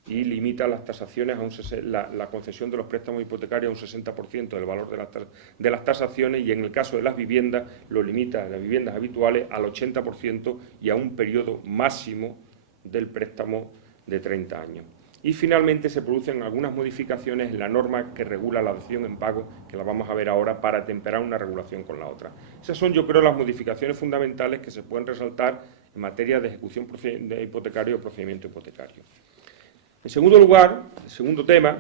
y limita las tasaciones la concesión de los préstamos hipotecarios a un 60% del valor de las tasaciones, y en el caso de las viviendas lo limita a las viviendas habituales al 80% y a un periodo máximo del préstamo de 30 años. Y finalmente se producen algunas modificaciones en la norma que regula la dación en pago, que la vamos a ver ahora, para temperar una regulación con la otra. Esas son, yo creo, las modificaciones fundamentales que se pueden resaltar en materia de ejecución de hipotecario o procedimiento hipotecario. En segundo lugar, el segundo tema,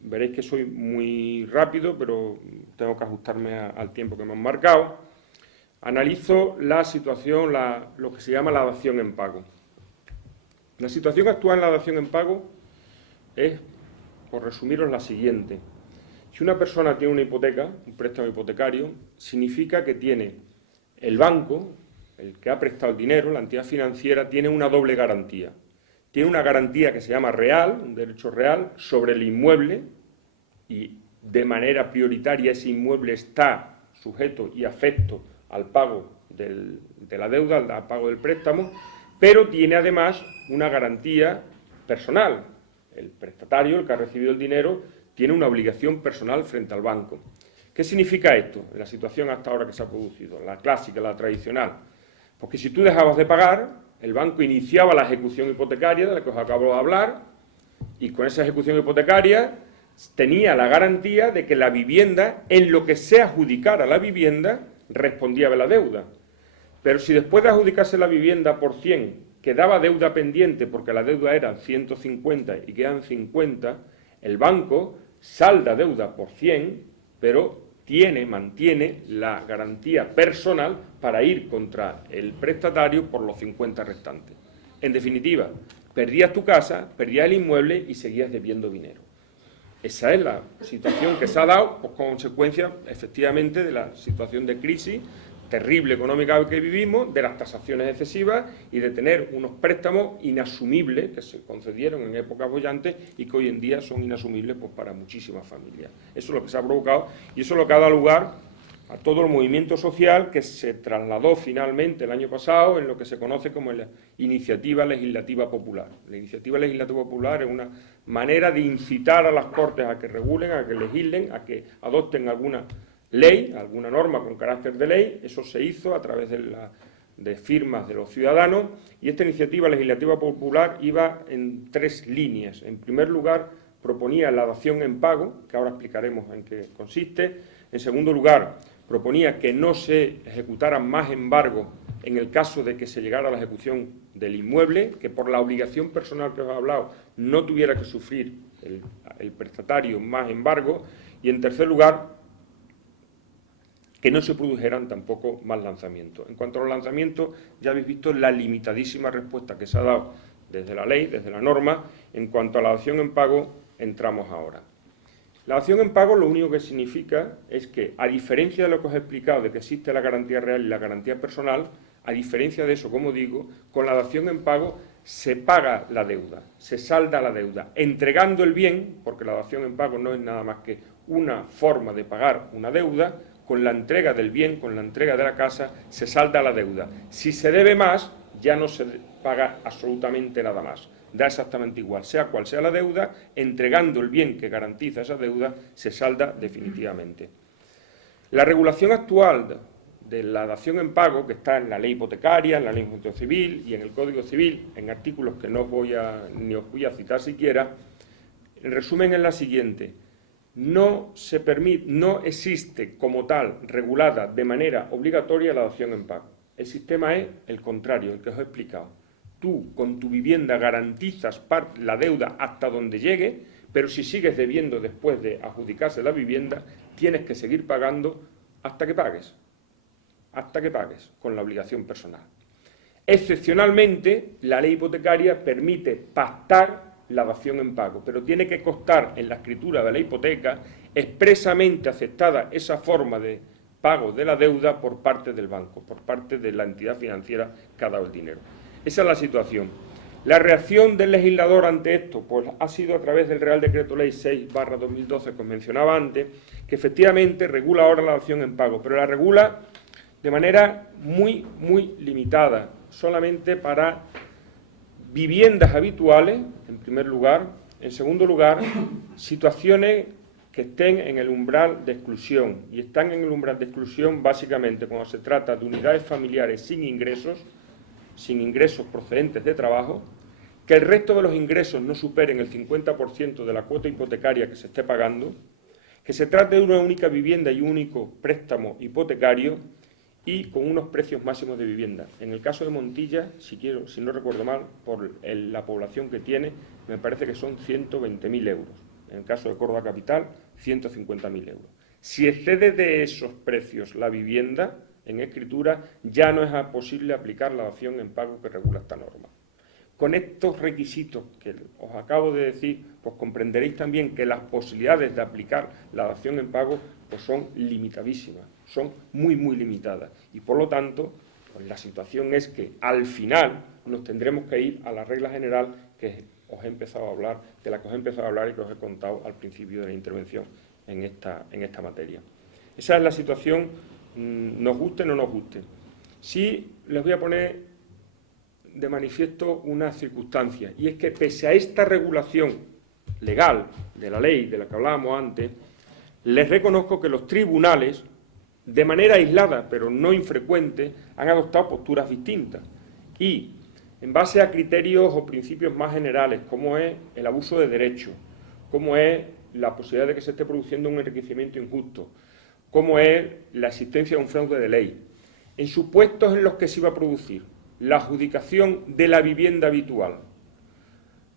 veréis que soy muy rápido, pero tengo que ajustarme al tiempo que me han marcado. Analizo la situación, lo que se llama la dación en pago. La situación actual en la dación en pago es, por resumiros, la siguiente. Si una persona tiene una hipoteca, un préstamo hipotecario, significa que tiene el banco, el que ha prestado el dinero, la entidad financiera, tiene una doble garantía. Tiene una garantía que se llama real, un derecho real, sobre el inmueble, y de manera prioritaria ese inmueble está sujeto y afecto al pago de la deuda, al pago del préstamo, pero tiene además una garantía personal. El prestatario, el que ha recibido el dinero, tiene una obligación personal frente al banco. ¿Qué significa esto en la situación hasta ahora que se ha producido? La clásica, la tradicional. Porque si tú dejabas de pagar, el banco iniciaba la ejecución hipotecaria de la que os acabo de hablar, y con esa ejecución hipotecaria tenía la garantía de que la vivienda, en lo que se adjudicara la vivienda, respondía de la deuda. Pero si después de adjudicarse la vivienda por 100 quedaba deuda pendiente porque la deuda era 150 y quedan 50, el banco salda deuda por 100, pero mantiene la garantía personal para ir contra el prestatario por los 50 restantes. En definitiva, perdías tu casa, perdías el inmueble y seguías debiendo dinero. Esa es la situación que se ha dado por consecuencia, efectivamente, de la situación de crisis terrible económica que vivimos, de las tasaciones excesivas y de tener unos préstamos inasumibles que se concedieron en épocas bollantes y que hoy en día son inasumibles pues, para muchísimas familias. Eso es lo que se ha provocado y eso es lo que ha dado lugar a todo el movimiento social que se trasladó finalmente el año pasado en lo que se conoce como la Iniciativa Legislativa Popular. La Iniciativa Legislativa Popular es una manera de incitar a las Cortes a que regulen, a que legislen, a que adopten alguna ley, alguna norma con carácter de ley. Eso se hizo a través de firmas de los ciudadanos, y esta iniciativa legislativa popular iba en 3 líneas. En primer lugar, proponía la dación en pago, que ahora explicaremos en qué consiste. En segundo lugar, proponía que no se ejecutaran más embargos en el caso de que se llegara a la ejecución del inmueble, que por la obligación personal que os he hablado no tuviera que sufrir el prestatario más embargo. Y en tercer lugar, que no se produjeran tampoco más lanzamientos. En cuanto a los lanzamientos, ya habéis visto la limitadísima respuesta que se ha dado desde la ley, desde la norma. En cuanto a la dación en pago, entramos ahora. La dación en pago lo único que significa es que, a diferencia de lo que os he explicado, de que existe la garantía real y la garantía personal, a diferencia de eso, como digo, con la dación en pago se paga la deuda, se salda la deuda, entregando el bien, porque la dación en pago no es nada más que una forma de pagar una deuda. Con la entrega del bien, con la entrega de la casa, se salda la deuda. Si se debe más, ya no se paga absolutamente nada más. Da exactamente igual, sea cual sea la deuda, entregando el bien que garantiza esa deuda, se salda definitivamente. La regulación actual de la dación en pago, que está en la ley hipotecaria, en la ley de ejecución civil y en el Código Civil, en artículos que no os voy a citar siquiera, en resumen es la siguiente. No existe como tal regulada de manera obligatoria la dación en pago. El sistema es el contrario, el que os he explicado. Tú con tu vivienda garantizas la deuda hasta donde llegue, pero si sigues debiendo después de adjudicarse la vivienda, tienes que seguir pagando hasta que pagues con la obligación personal. Excepcionalmente, la ley hipotecaria permite pactar la dación en pago, pero tiene que constar en la escritura de la hipoteca expresamente aceptada esa forma de pago de la deuda por parte del banco, por parte de la entidad financiera que ha dado el dinero. Esa es la situación. La reacción del legislador ante esto pues ha sido a través del Real Decreto Ley 6/2012 que os mencionaba antes, que efectivamente regula ahora la dación en pago, pero la regula de manera muy limitada, solamente para viviendas habituales, en primer lugar. En segundo lugar, situaciones que estén en el umbral de exclusión. Y están en el umbral de exclusión básicamente cuando se trata de unidades familiares sin ingresos procedentes de trabajo, que el resto de los ingresos no superen el 50% de la cuota hipotecaria que se esté pagando, que se trate de una única vivienda y un único préstamo hipotecario y con unos precios máximos de vivienda. En el caso de Montilla, si no recuerdo mal, por la población que tiene, me parece que son 120.000 euros. En el caso de Córdoba Capital, 150.000 euros. Si excede de esos precios la vivienda, en escritura, ya no es posible aplicar la dación en pago que regula esta norma. Con estos requisitos que os acabo de decir, pues comprenderéis también que las posibilidades de aplicar la dación en pago pues son limitadísimas, son muy, muy limitadas. Y por lo tanto, pues la situación es que al final nos tendremos que ir a la regla general que os he empezado a hablar, de la que os he empezado a hablar y que os he contado al principio de la intervención en esta materia. Esa es la situación, nos guste o no nos guste. Sí, les voy a poner de manifiesto una circunstancia, y es que pese a esta regulación legal de la ley de la que hablábamos antes, les reconozco que los tribunales, de manera aislada pero no infrecuente, han adoptado posturas distintas y en base a criterios o principios más generales, como es el abuso de derechos, como es la posibilidad de que se esté produciendo un enriquecimiento injusto, como es la existencia de un fraude de ley, en supuestos en los que se iba a producir la adjudicación de la vivienda habitual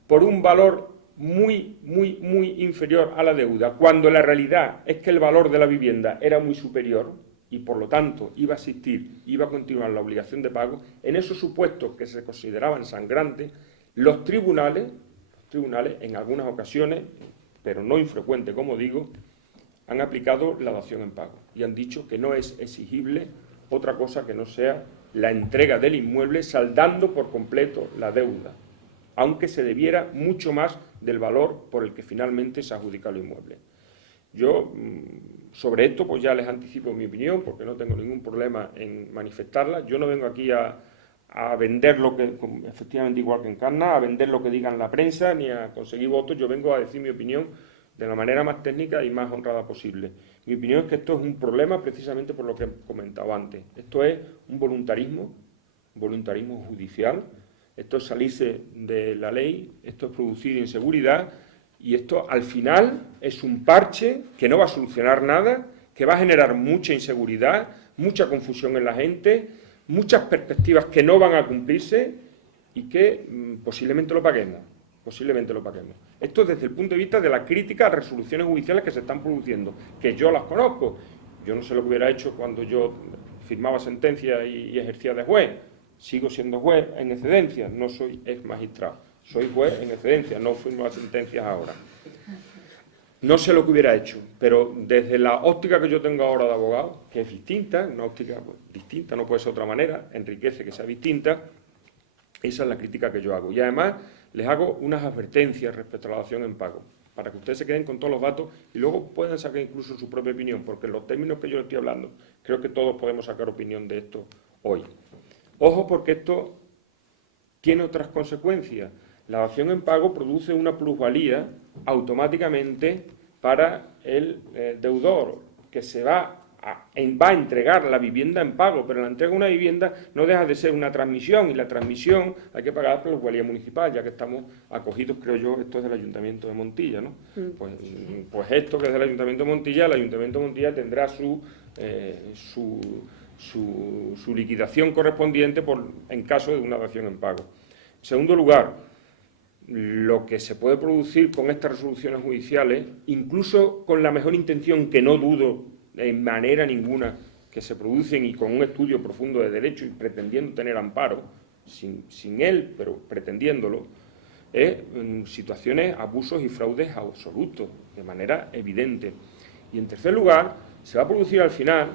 por un valor muy, muy, muy inferior a la deuda, cuando la realidad es que el valor de la vivienda era muy superior y por lo tanto iba a existir, iba a continuar la obligación de pago, en esos supuestos que se consideraban sangrantes, los tribunales en algunas ocasiones, pero no infrecuente como digo, han aplicado la dación en pago y han dicho que no es exigible otra cosa que no sea la entrega del inmueble saldando por completo la deuda, aunque se debiera mucho más del valor por el que finalmente se adjudica el inmueble. Yo, sobre esto, pues ya les anticipo mi opinión, porque no tengo ningún problema en manifestarla. Yo no vengo aquí a vender lo que, efectivamente igual que en Carna, a vender lo que digan la prensa, ni a conseguir votos. Yo vengo a decir mi opinión de la manera más técnica y más honrada posible. Mi opinión es que esto es un problema precisamente por lo que he comentado antes. Esto es un voluntarismo judicial, esto es salirse de la ley, esto es producir inseguridad y esto al final es un parche que no va a solucionar nada, que va a generar mucha inseguridad, mucha confusión en la gente, muchas perspectivas que no van a cumplirse y que posiblemente lo paguemos. Esto desde el punto de vista de la crítica a resoluciones judiciales que se están produciendo, que yo las conozco. Yo no sé lo que hubiera hecho cuando yo firmaba sentencias y ejercía de juez. Sigo siendo juez en excedencia, no soy ex magistrado. Soy juez en excedencia, no firmo las sentencias ahora. No sé lo que hubiera hecho, pero desde la óptica que yo tengo ahora de abogado, que es distinta, una óptica pues, distinta, no puede ser de otra manera, enriquece que sea distinta, esa es la crítica que yo hago. Y además les hago unas advertencias respecto a la dación en pago, para que ustedes se queden con todos los datos y luego puedan sacar incluso su propia opinión, porque en los términos que yo estoy hablando, creo que todos podemos sacar opinión de esto hoy. Ojo, porque esto tiene otras consecuencias. La dación en pago produce una plusvalía automáticamente para el deudor, que se va a entregar la vivienda en pago, pero la entrega de una vivienda no deja de ser una transmisión, y la transmisión hay que pagar plusvalía municipal, ya que estamos acogidos, creo yo, esto es del Ayuntamiento de Montilla, ¿no? Pues esto que es del Ayuntamiento de Montilla, el Ayuntamiento de Montilla tendrá su liquidación correspondiente en caso de una dación en pago. En segundo lugar, lo que se puede producir con estas resoluciones judiciales, incluso con la mejor intención, que no dudo en manera ninguna que se producen y con un estudio profundo de derecho y pretendiendo tener amparo, sin él, pero pretendiéndolo, es situaciones, abusos y fraudes absolutos, de manera evidente. Y en tercer lugar, se va a producir al final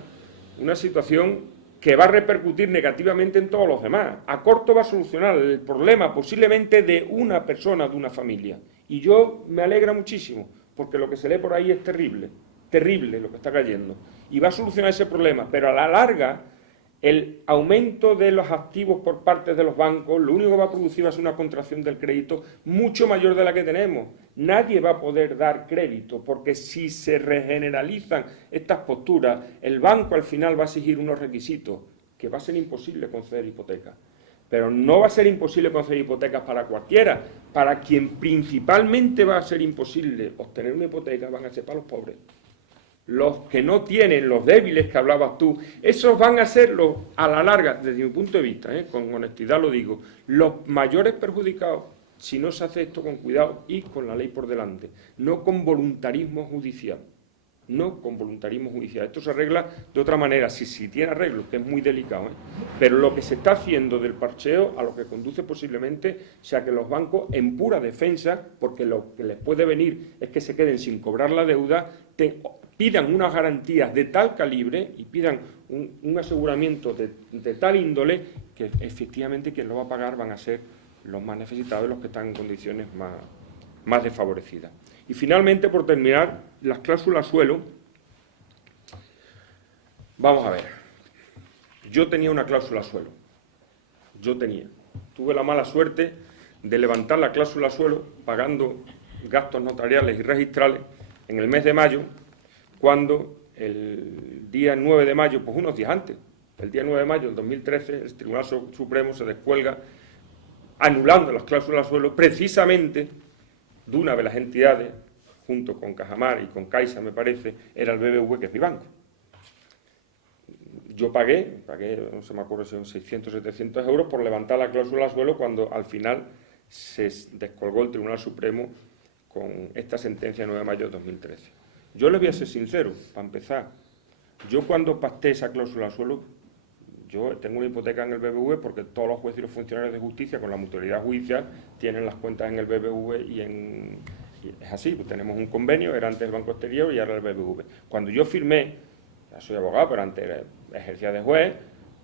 una situación que va a repercutir negativamente en todos los demás. A corto va a solucionar el problema posiblemente de una persona, de una familia. Y yo me alegra muchísimo, porque lo que se lee por ahí es terrible lo que está cayendo. Y va a solucionar ese problema, pero a la larga el aumento de los activos por parte de los bancos lo único que va a producir va a ser una contracción del crédito mucho mayor de la que tenemos. Nadie va a poder dar crédito, porque si se regeneralizan estas posturas, el banco al final va a exigir unos requisitos que va a ser imposible conceder hipotecas. Pero no va a ser imposible conceder hipotecas para cualquiera. Para quien principalmente va a ser imposible obtener una hipoteca van a ser para los pobres. Los que no tienen, los débiles que hablabas tú, esos van a ser los, a la larga, desde mi punto de vista, con honestidad lo digo, los mayores perjudicados si no se hace esto con cuidado y con la ley por delante, no con voluntarismo judicial. No con voluntarismo judicial. Esto se arregla de otra manera, si tiene arreglo, que es muy delicado, pero lo que se está haciendo del parcheo a lo que conduce posiblemente sea que los bancos, en pura defensa, porque lo que les puede venir es que se queden sin cobrar la deuda, pidan unas garantías de tal calibre y pidan un aseguramiento de tal índole que efectivamente quien lo va a pagar van a ser los más necesitados y los que están en condiciones más desfavorecidas. Y finalmente, por terminar, las cláusulas suelo. Vamos a ver. Yo tenía una cláusula suelo. Tuve la mala suerte de levantar la cláusula suelo pagando gastos notariales y registrales en el mes de mayo, cuando el día 9 de mayo, pues unos días antes, el día 9 de mayo del 2013, el Tribunal Supremo se descuelga anulando las cláusulas suelo precisamente de una de las entidades, junto con Cajamar y con Caixa, me parece, era el BBV, que es mi banco. Yo pagué, no se me acuerdo si son 600 o 700 euros por levantar la cláusula suelo cuando al final se descolgó el Tribunal Supremo con esta sentencia 9 de mayo de 2013. Yo les voy a ser sincero, para empezar. Yo cuando pacté esa cláusula suelo, yo tengo una hipoteca en el BBV porque todos los jueces y los funcionarios de justicia con la mutualidad judicial tienen las cuentas en el BBV y es así, pues tenemos un convenio, era antes el Banco Exterior y ahora el BBV. Cuando yo firmé, ya soy abogado, pero antes ejercía de juez,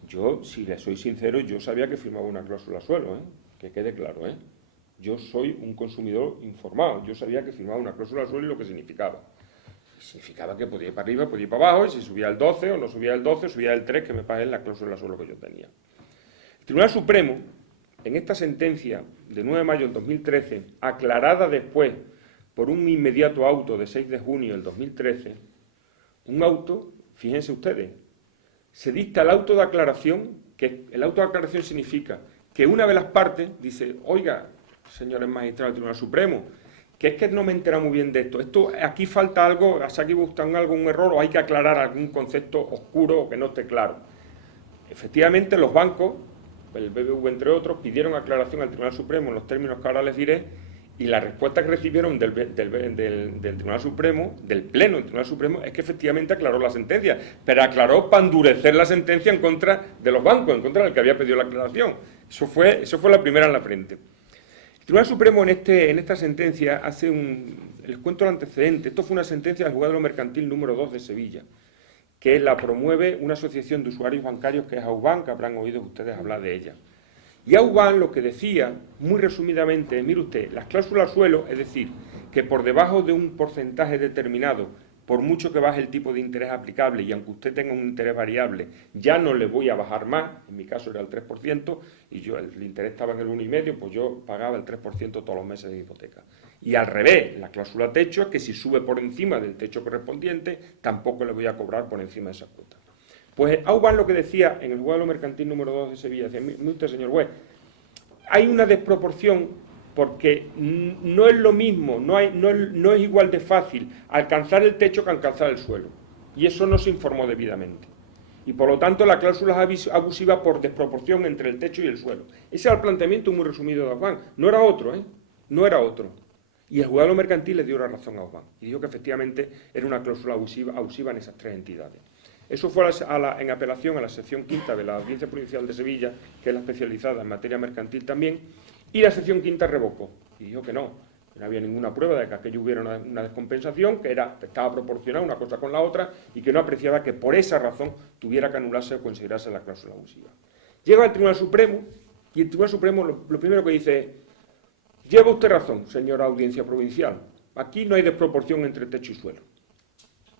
yo, si les soy sincero, yo sabía que firmaba una cláusula suelo, que quede claro, Yo soy un consumidor informado, yo sabía que firmaba una cláusula suelo y lo que significaba. Significaba que podía ir para arriba, podía ir para abajo, y si subía el 12 o no subía el 12, subía el 3, que me pagué la cláusula suelo que yo tenía. El Tribunal Supremo, en esta sentencia de 9 de mayo del 2013, aclarada después por un inmediato auto de 6 de junio del 2013, un auto, fíjense ustedes, se dicta el auto de aclaración, que el auto de aclaración significa que una de las partes dice, oiga, señores magistrados del Tribunal Supremo, que es que no me he enterado muy bien de esto. Aquí falta algo, aquí buscan algo, un error, o hay que aclarar algún concepto oscuro o que no esté claro. Efectivamente, los bancos, el BBV entre otros, pidieron aclaración al Tribunal Supremo en los términos que ahora les diré, y la respuesta que recibieron del Tribunal Supremo, del Pleno del Tribunal Supremo, es que efectivamente aclaró la sentencia, pero aclaró para endurecer la sentencia en contra de los bancos, en contra del que había pedido la aclaración. Eso fue la primera en la frente. El Tribunal Supremo en esta sentencia hace les cuento el antecedente. Esto fue una sentencia del Juzgado Mercantil número 2 de Sevilla, que la promueve una asociación de usuarios bancarios que es AUBAN, que habrán oído ustedes hablar de ella. Y AUBAN lo que decía, muy resumidamente, mire usted, las cláusulas suelo, es decir, que por debajo de un porcentaje determinado, por mucho que baje el tipo de interés aplicable, y aunque usted tenga un interés variable, ya no le voy a bajar más, en mi caso era el 3%, y el interés estaba en el 1,5%, pues yo pagaba el 3% todos los meses de hipoteca. Y al revés, la cláusula techo es que si sube por encima del techo correspondiente, tampoco le voy a cobrar por encima de esa cuota. Pues AUBAN lo que decía en el Juzgado Mercantil número 2 de Sevilla, decía, mire usted, señor juez, hay una desproporción porque no es lo mismo, no es igual de fácil alcanzar el techo que alcanzar el suelo. Y eso no se informó debidamente. Y por lo tanto la cláusula es abusiva por desproporción entre el techo y el suelo. Ese era el planteamiento muy resumido de AUBAN. No era otro, no era otro. Y el Juzgado Mercantil le dio la razón a AUBAN. Y dijo que efectivamente era una cláusula abusiva en esas tres entidades. Eso fue en apelación a la sección quinta de la Audiencia Provincial de Sevilla, que es la especializada en materia mercantil también, y la sección quinta revocó. Y dijo que no había ninguna prueba de que aquello hubiera una descompensación, que estaba proporcionada una cosa con la otra, y que no apreciaba que por esa razón tuviera que anularse o considerarse la cláusula abusiva. Llega al Tribunal Supremo, y el Tribunal Supremo lo primero que dice es, lleva usted razón, señora Audiencia Provincial, aquí no hay desproporción entre techo y suelo.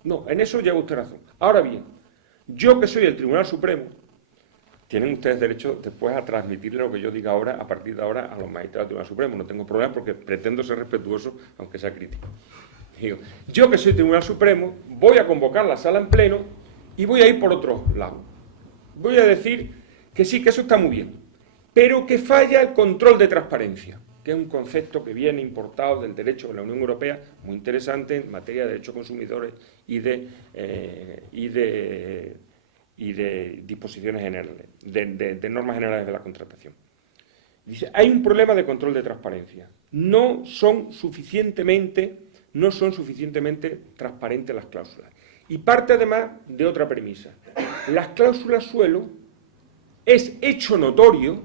No, en eso lleva usted razón. Ahora bien, yo que soy el Tribunal Supremo, tienen ustedes derecho después a transmitirle lo que yo diga ahora, a partir de ahora, a los magistrados del Tribunal Supremo. No tengo problema porque pretendo ser respetuoso, aunque sea crítico. Digo, yo que soy Tribunal Supremo, voy a convocar la sala en pleno y voy a ir por otro lado. Voy a decir que sí, que eso está muy bien, pero que falla el control de transparencia, que es un concepto que viene importado del derecho de la Unión Europea, muy interesante en materia de derechos consumidores y de disposiciones generales, de normas generales de la contratación. Dice, hay un problema de control de transparencia. No son suficientemente transparentes las cláusulas. Y parte además de otra premisa. Las cláusulas suelo es hecho notorio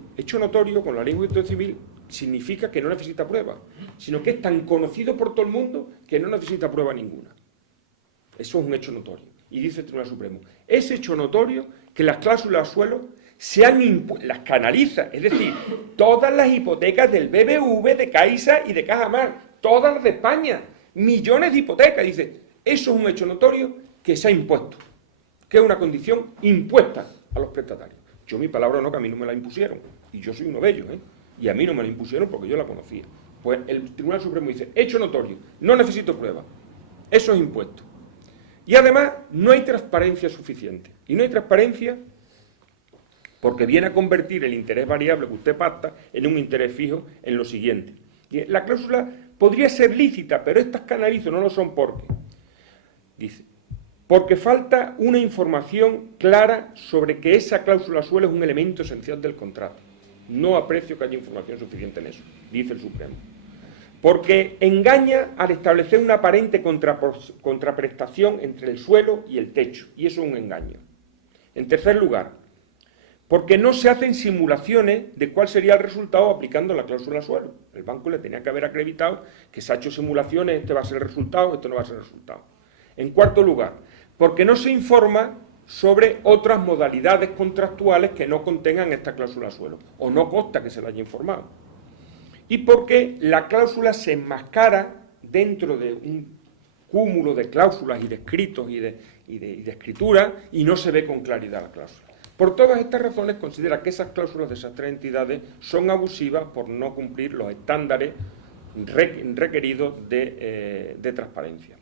con la ley de enjuiciamiento civil, significa que no necesita prueba, sino que es tan conocido por todo el mundo que no necesita prueba ninguna. Eso es un hecho notorio. Y dice el Tribunal Supremo, es hecho notorio que las cláusulas suelo las canaliza, es decir, todas las hipotecas del BBV, de Caixa y de Cajamar, todas las de España, millones de hipotecas, dice, eso es un hecho notorio que se ha impuesto, que es una condición impuesta a los prestatarios. Yo mi palabra no, que a mí no me la impusieron, y yo soy uno de ellos, y a mí no me la impusieron porque yo la conocía. Pues el Tribunal Supremo dice, hecho notorio, no necesito prueba, eso es impuesto. Y además no hay transparencia suficiente, y no hay transparencia porque viene a convertir el interés variable que usted pacta en un interés fijo en lo siguiente. Y la cláusula podría ser lícita, pero estas que analizo no lo son porque. Dice, porque falta una información clara sobre que esa cláusula suelo es un elemento esencial del contrato. No aprecio que haya información suficiente en eso, dice el Supremo. Porque engaña al establecer una aparente contraprestación entre el suelo y el techo, y eso es un engaño. En tercer lugar, porque no se hacen simulaciones de cuál sería el resultado aplicando la cláusula suelo. El banco le tenía que haber acreditado que se ha hecho simulaciones, este va a ser el resultado, esto no va a ser el resultado. En cuarto lugar, porque no se informa sobre otras modalidades contractuales que no contengan esta cláusula suelo, o no consta que se la haya informado. Y porque la cláusula se enmascara dentro de un cúmulo de cláusulas y de escritos y de escritura y no se ve con claridad la cláusula. Por todas estas razones considera que esas cláusulas de esas tres entidades son abusivas por no cumplir los estándares requeridos de transparencia.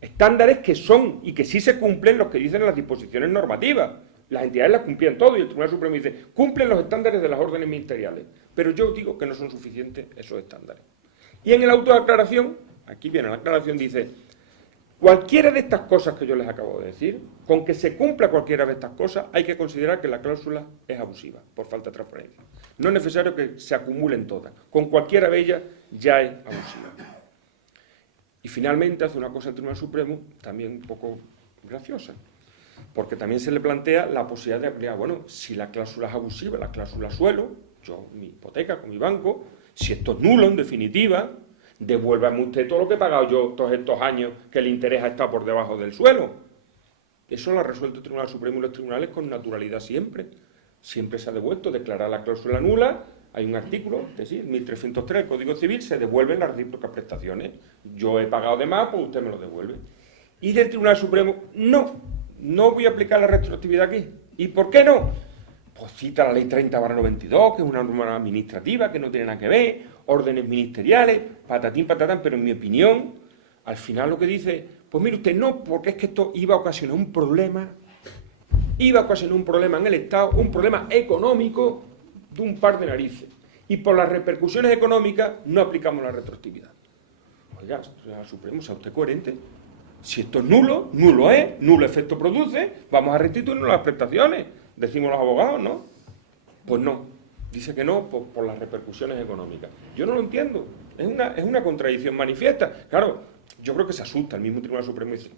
Estándares que son y que sí se cumplen los que dicen las disposiciones normativas. Las entidades las cumplían todo y el Tribunal Supremo dice, cumplen los estándares de las órdenes ministeriales. Pero yo digo que no son suficientes esos estándares. Y en el auto de aclaración, aquí viene la aclaración, dice, cualquiera de estas cosas que yo les acabo de decir, con que se cumpla cualquiera de estas cosas, hay que considerar que la cláusula es abusiva, por falta de transparencia. No es necesario que se acumulen todas. Con cualquiera de ellas ya es abusiva. Y finalmente hace una cosa el Tribunal Supremo, también un poco graciosa, porque también se le plantea la posibilidad de aplicar, bueno, si la cláusula es abusiva, la cláusula suelo, yo, mi hipoteca con mi banco, si esto es nulo, en definitiva, devuélvame usted todo lo que he pagado yo todos estos años que el interés ha estado por debajo del suelo. Eso lo ha resuelto el Tribunal Supremo y los tribunales con naturalidad siempre. Siempre se ha devuelto, declarar la cláusula nula, hay un artículo, es decir, 1303 del Código Civil, se devuelven las recíprocas prestaciones. Yo he pagado de más, pues usted me lo devuelve. Y del Tribunal Supremo, no voy a aplicar la retroactividad aquí. ¿Y por qué no? Pues cita la ley 30/92, que es una norma administrativa que no tiene nada que ver, órdenes ministeriales, patatín, patatán, pero en mi opinión, al final lo que dice, pues mire usted, no, porque es que esto iba a ocasionar un problema en el Estado, un problema económico de un par de narices. Y por las repercusiones económicas no aplicamos la retroactividad. Oiga, al Supremo, sea usted coherente. Si esto es nulo, nulo es, nulo efecto produce, vamos a restituirnos las prestaciones, decimos los abogados, ¿no? Pues no, dice que no por las repercusiones económicas. Yo no lo entiendo, es una contradicción manifiesta. Claro, yo creo que se asusta el mismo Tribunal Supremo y dice,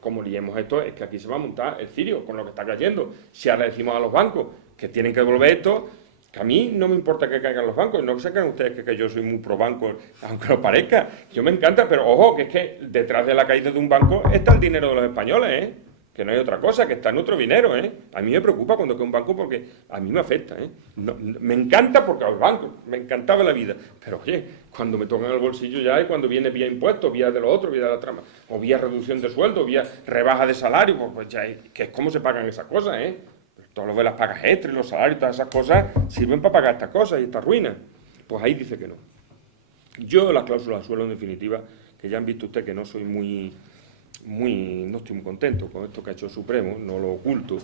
como liemos esto, es que aquí se va a montar el cirio con lo que está cayendo. Si ahora decimos a los bancos que tienen que devolver esto, que a mí no me importa que caigan los bancos, no se crean ustedes que yo soy muy pro banco, aunque lo parezca, yo me encanta, pero ojo, que es que detrás de la caída de un banco está el dinero de los españoles, que no hay otra cosa, que está en otro dinero, A mí me preocupa cuando cae un banco porque a mí me afecta, me encanta porque a los bancos, me encantaba la vida, pero oye, cuando me tocan el bolsillo ya es cuando viene vía impuestos, vía de lo otro, vía de la trama, o vía reducción de sueldo, vía rebaja de salario, pues ya es, que es cómo se pagan esas cosas, Todos los de las pagas extras, los salarios, todas esas cosas sirven para pagar estas cosas y estas ruinas. Pues ahí dice que no. Yo las cláusulas suelo, en definitiva, que ya han visto ustedes que no soy no estoy muy contento con esto que ha hecho el Supremo, no lo oculto.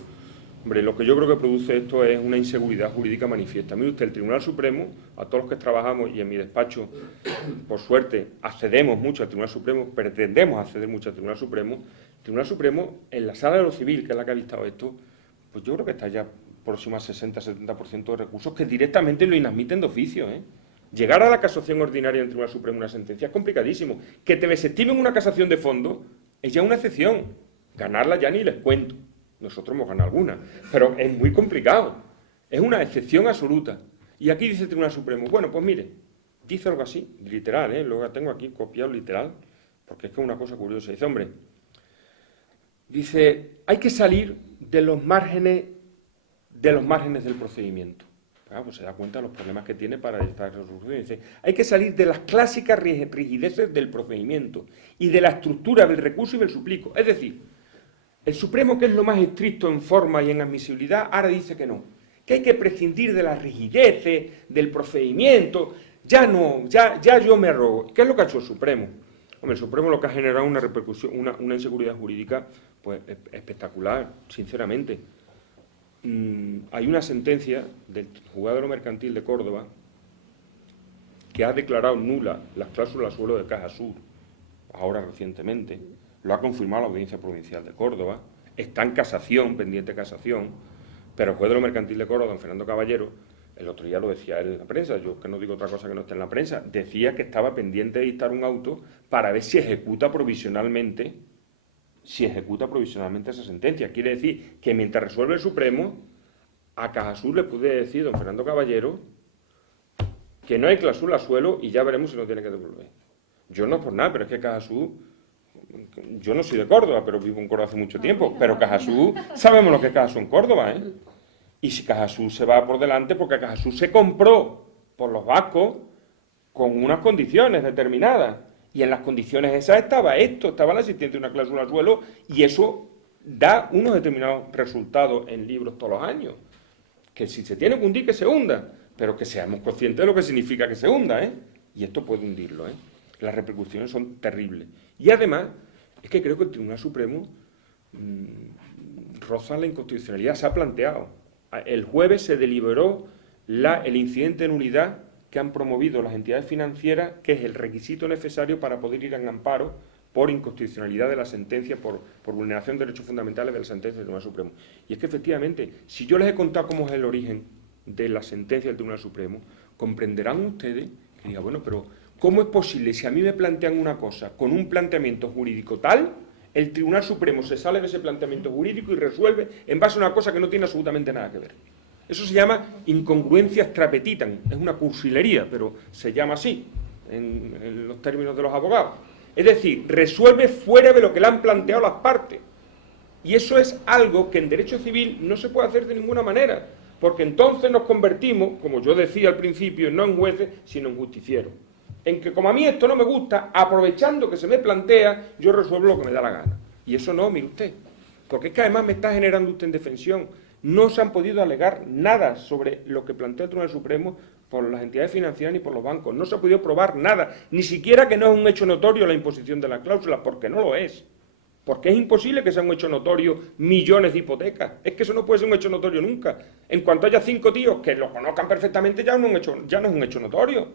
Hombre, lo que yo creo que produce esto es una inseguridad jurídica manifiesta. Mire usted, el Tribunal Supremo, a todos los que trabajamos, y en mi despacho, por suerte, accedemos mucho al Tribunal Supremo, pretendemos acceder mucho al Tribunal Supremo. El Tribunal Supremo, en la Sala de lo Civil, que es la que ha vistado esto, pues yo creo que está ya próximo al 60-70% de recursos que directamente lo inadmiten de oficio, ¿eh? Llegar a la casación ordinaria en el Tribunal Supremo una sentencia es complicadísimo. Que te desestimen una casación de fondo es ya una excepción. Ganarla ya ni les cuento. Nosotros hemos ganado alguna, pero es muy complicado. Es una excepción absoluta. Y aquí dice el Tribunal Supremo, bueno, pues mire, dice algo así, literal, lo tengo aquí copiado literal, porque es que es una cosa curiosa. Dice, hombre, dice, hay que salir de los márgenes del procedimiento. Pues se da cuenta de los problemas que tiene para esta resolución. Dice, hay que salir de las clásicas rigideces del procedimiento y de la estructura del recurso y del suplico. Es decir, el Supremo, que es lo más estricto en forma y en admisibilidad, ahora dice que no, que hay que prescindir de las rigideces, del procedimiento. Ya no, ya yo me arrogo. ¿Qué es lo que ha hecho el Supremo? Hombre, el Supremo lo que ha generado una repercusión, una inseguridad jurídica pues espectacular, sinceramente. Hay una sentencia del Juzgado Mercantil de Córdoba que ha declarado nula las cláusulas suelo de Caja Sur, ahora recientemente. Lo ha confirmado la Audiencia Provincial de Córdoba, está en casación, pendiente de casación, pero el juez de lo mercantil de Córdoba, don Fernando Caballero, el otro día lo decía él en la prensa, yo que no digo otra cosa que no esté en la prensa, decía que estaba pendiente de dictar un auto para ver si ejecuta provisionalmente esa sentencia. Quiere decir que mientras resuelve el Supremo, a Caja Sur le puede decir don Fernando Caballero que no hay cláusula suelo y ya veremos si no tiene que devolver. Yo no por nada, pero es que Caja Sur, yo no soy de Córdoba, pero vivo en Córdoba hace mucho tiempo, pero Caja Sur, sabemos lo que es Caja Sur en Córdoba, ¿eh? Y si Caja Sur se va por delante, porque Caja Sur se compró por los vascos con unas condiciones determinadas, y en las condiciones esas estaba la existencia de una cláusula suelo, y eso da unos determinados resultados en libros todos los años. Que si se tiene que hundir, que se hunda, pero que seamos conscientes de lo que significa que se hunda, ¿eh? Y esto puede hundirlo, ¿eh? Las repercusiones son terribles. Y además, es que creo que el Tribunal Supremo roza la inconstitucionalidad, se ha planteado. El jueves se deliberó el incidente de nulidad que han promovido las entidades financieras, que es el requisito necesario para poder ir en amparo por inconstitucionalidad de la sentencia, por vulneración de derechos fundamentales de la sentencia del Tribunal Supremo. Y es que efectivamente, si yo les he contado cómo es el origen de la sentencia del Tribunal Supremo, comprenderán ustedes que digan, bueno, pero ¿cómo es posible, si a mí me plantean una cosa con un planteamiento jurídico tal, el Tribunal Supremo se sale de ese planteamiento jurídico y resuelve en base a una cosa que no tiene absolutamente nada que ver? Eso se llama incongruencia extrapetitam, es una cursilería, pero se llama así en los términos de los abogados. Es decir, resuelve fuera de lo que le han planteado las partes. Y eso es algo que en derecho civil no se puede hacer de ninguna manera, porque entonces nos convertimos, como yo decía al principio, no en jueces, sino en justicieros. En que como a mí esto no me gusta, aprovechando que se me plantea, yo resuelvo lo que me da la gana. Y eso no, mire usted, porque es que además me está generando usted indefensión. No se han podido alegar nada sobre lo que plantea el Tribunal Supremo por las entidades financieras ni por los bancos. No se ha podido probar nada, ni siquiera que no es un hecho notorio la imposición de la cláusula, porque no lo es. Porque es imposible que sea un hecho notorio millones de hipotecas. Es que eso no puede ser un hecho notorio nunca. En cuanto haya 5 tíos que lo conozcan perfectamente, ya no es un hecho notorio.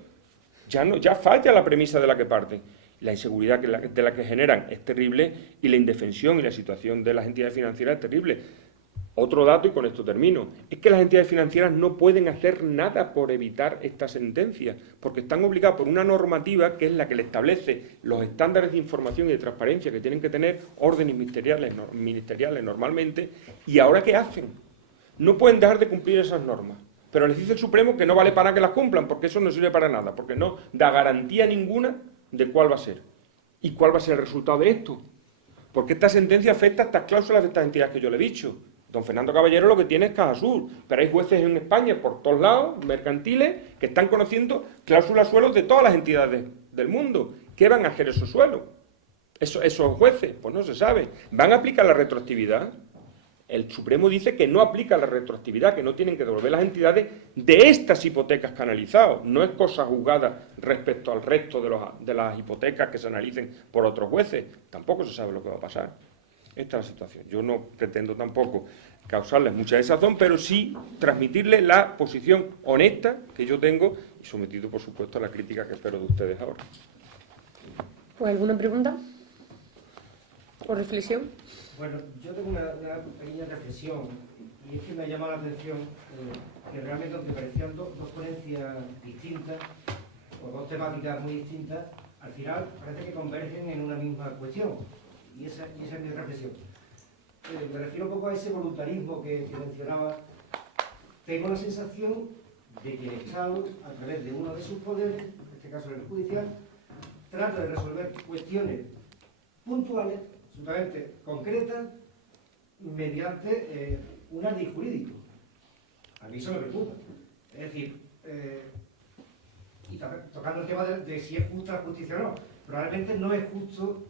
Ya falla la premisa de la que parten. La inseguridad de la que generan es terrible y la indefensión y la situación de las entidades financieras es terrible. Otro dato, y con esto termino, es que las entidades financieras no pueden hacer nada por evitar esta sentencia, porque están obligadas por una normativa que es la que le establece los estándares de información y de transparencia que tienen que tener órdenes ministeriales normalmente, y ahora ¿qué hacen? No pueden dejar de cumplir esas normas, pero les dice el Supremo que no vale para que las cumplan, porque eso no sirve para nada, porque no da garantía ninguna de cuál va a ser. ¿Y cuál va a ser el resultado de esto? Porque esta sentencia afecta a estas cláusulas de estas entidades que yo le he dicho. Don Fernando Caballero lo que tiene es Caja Sur, pero hay jueces en España por todos lados, mercantiles, que están conociendo cláusulas suelos de todas las entidades del mundo. ¿Qué van a hacer esos suelos? Esos jueces, pues no se sabe. ¿Van a aplicar la retroactividad? El Supremo dice que no aplica la retroactividad, que no tienen que devolver las entidades de estas hipotecas que ha analizado. No es cosa juzgada respecto al resto de las hipotecas que se analicen por otros jueces. Tampoco se sabe lo que va a pasar. Esta es la situación. Yo no pretendo tampoco causarles mucha desazón, pero sí transmitirles la posición honesta que yo tengo y sometido, por supuesto, a la crítica que espero de ustedes ahora. Pues, ¿alguna pregunta o reflexión? Bueno, yo tengo una pequeña reflexión, y es que me ha llamado la atención que realmente, aunque parecían dos ponencias distintas, o dos temáticas muy distintas, al final parece que convergen en una misma cuestión, y esa es mi reflexión. Me refiero un poco a ese voluntarismo que mencionaba. Tengo la sensación de que el Estado, a través de uno de sus poderes, en este caso el judicial, trata de resolver cuestiones puntuales, absolutamente concretas, mediante un ardid jurídico. A mí eso me preocupa. Es decir, y tocando el tema de si es justa la justicia o no, probablemente no es justo.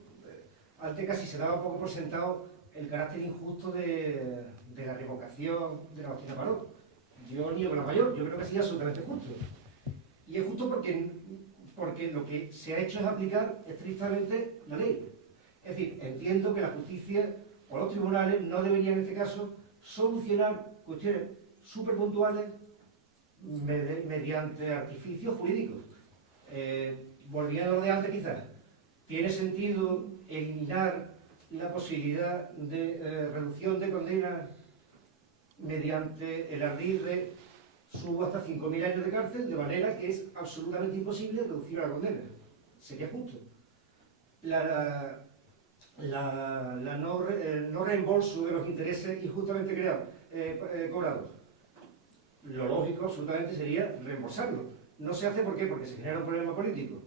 Antes casi se daba un poco por sentado el carácter injusto de la revocación de la doctrina Parot. Yo niego la mayor, yo creo que sí es absolutamente justo. Y es justo porque lo que se ha hecho es aplicar estrictamente la ley. Es decir, entiendo que la justicia o los tribunales no deberían en este caso solucionar cuestiones súper puntuales mediante artificios jurídicos. Volviendo a lo de antes quizás, ¿tiene sentido eliminar la posibilidad de reducción de condenas mediante el ardid de subo hasta 5.000 años de cárcel, de manera que es absolutamente imposible reducir la condena? Sería justo. El no reembolso de los intereses injustamente cobrados. Lo lógico absolutamente sería reembolsarlo. No se hace, ¿por qué? Porque se genera un problema político.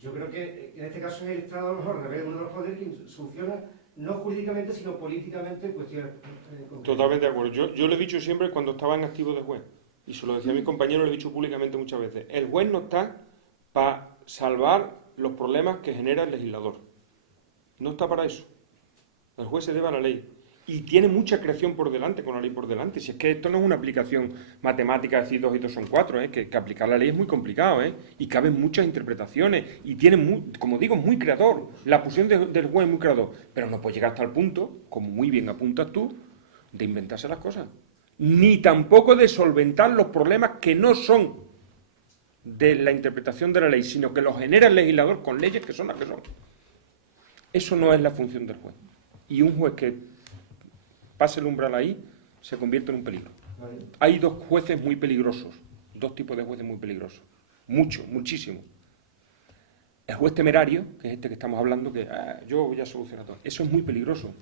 Yo creo que en este caso es el Estado, a lo mejor, uno de los poderes que soluciona no jurídicamente, sino políticamente cuestiones concretas. Totalmente de acuerdo. Yo lo he dicho siempre cuando estaba en activo de juez, y se lo decía a mis compañeros, lo he dicho públicamente muchas veces. El juez no está para salvar los problemas que genera el legislador. No está para eso. El juez se debe a la ley. Y tiene mucha creación por delante, con la ley por delante. Si es que esto no es una aplicación matemática, decir 2 y 2 son 4, que aplicar la ley es muy complicado, y caben muchas interpretaciones, y tiene, como digo, muy creador. La posición del juez es muy creador, pero no puede llegar hasta el punto, como muy bien apuntas tú, de inventarse las cosas. Ni tampoco de solventar los problemas que no son de la interpretación de la ley, sino que los genera el legislador con leyes que son las que son. Eso no es la función del juez. Y un juez que pase el umbral ahí, se convierte en un peligro. Hay dos jueces muy peligrosos, dos tipos de jueces muy peligrosos. Muchísimo. El juez temerario, que es este que estamos hablando, que yo voy a solucionar todo. Eso es muy peligroso,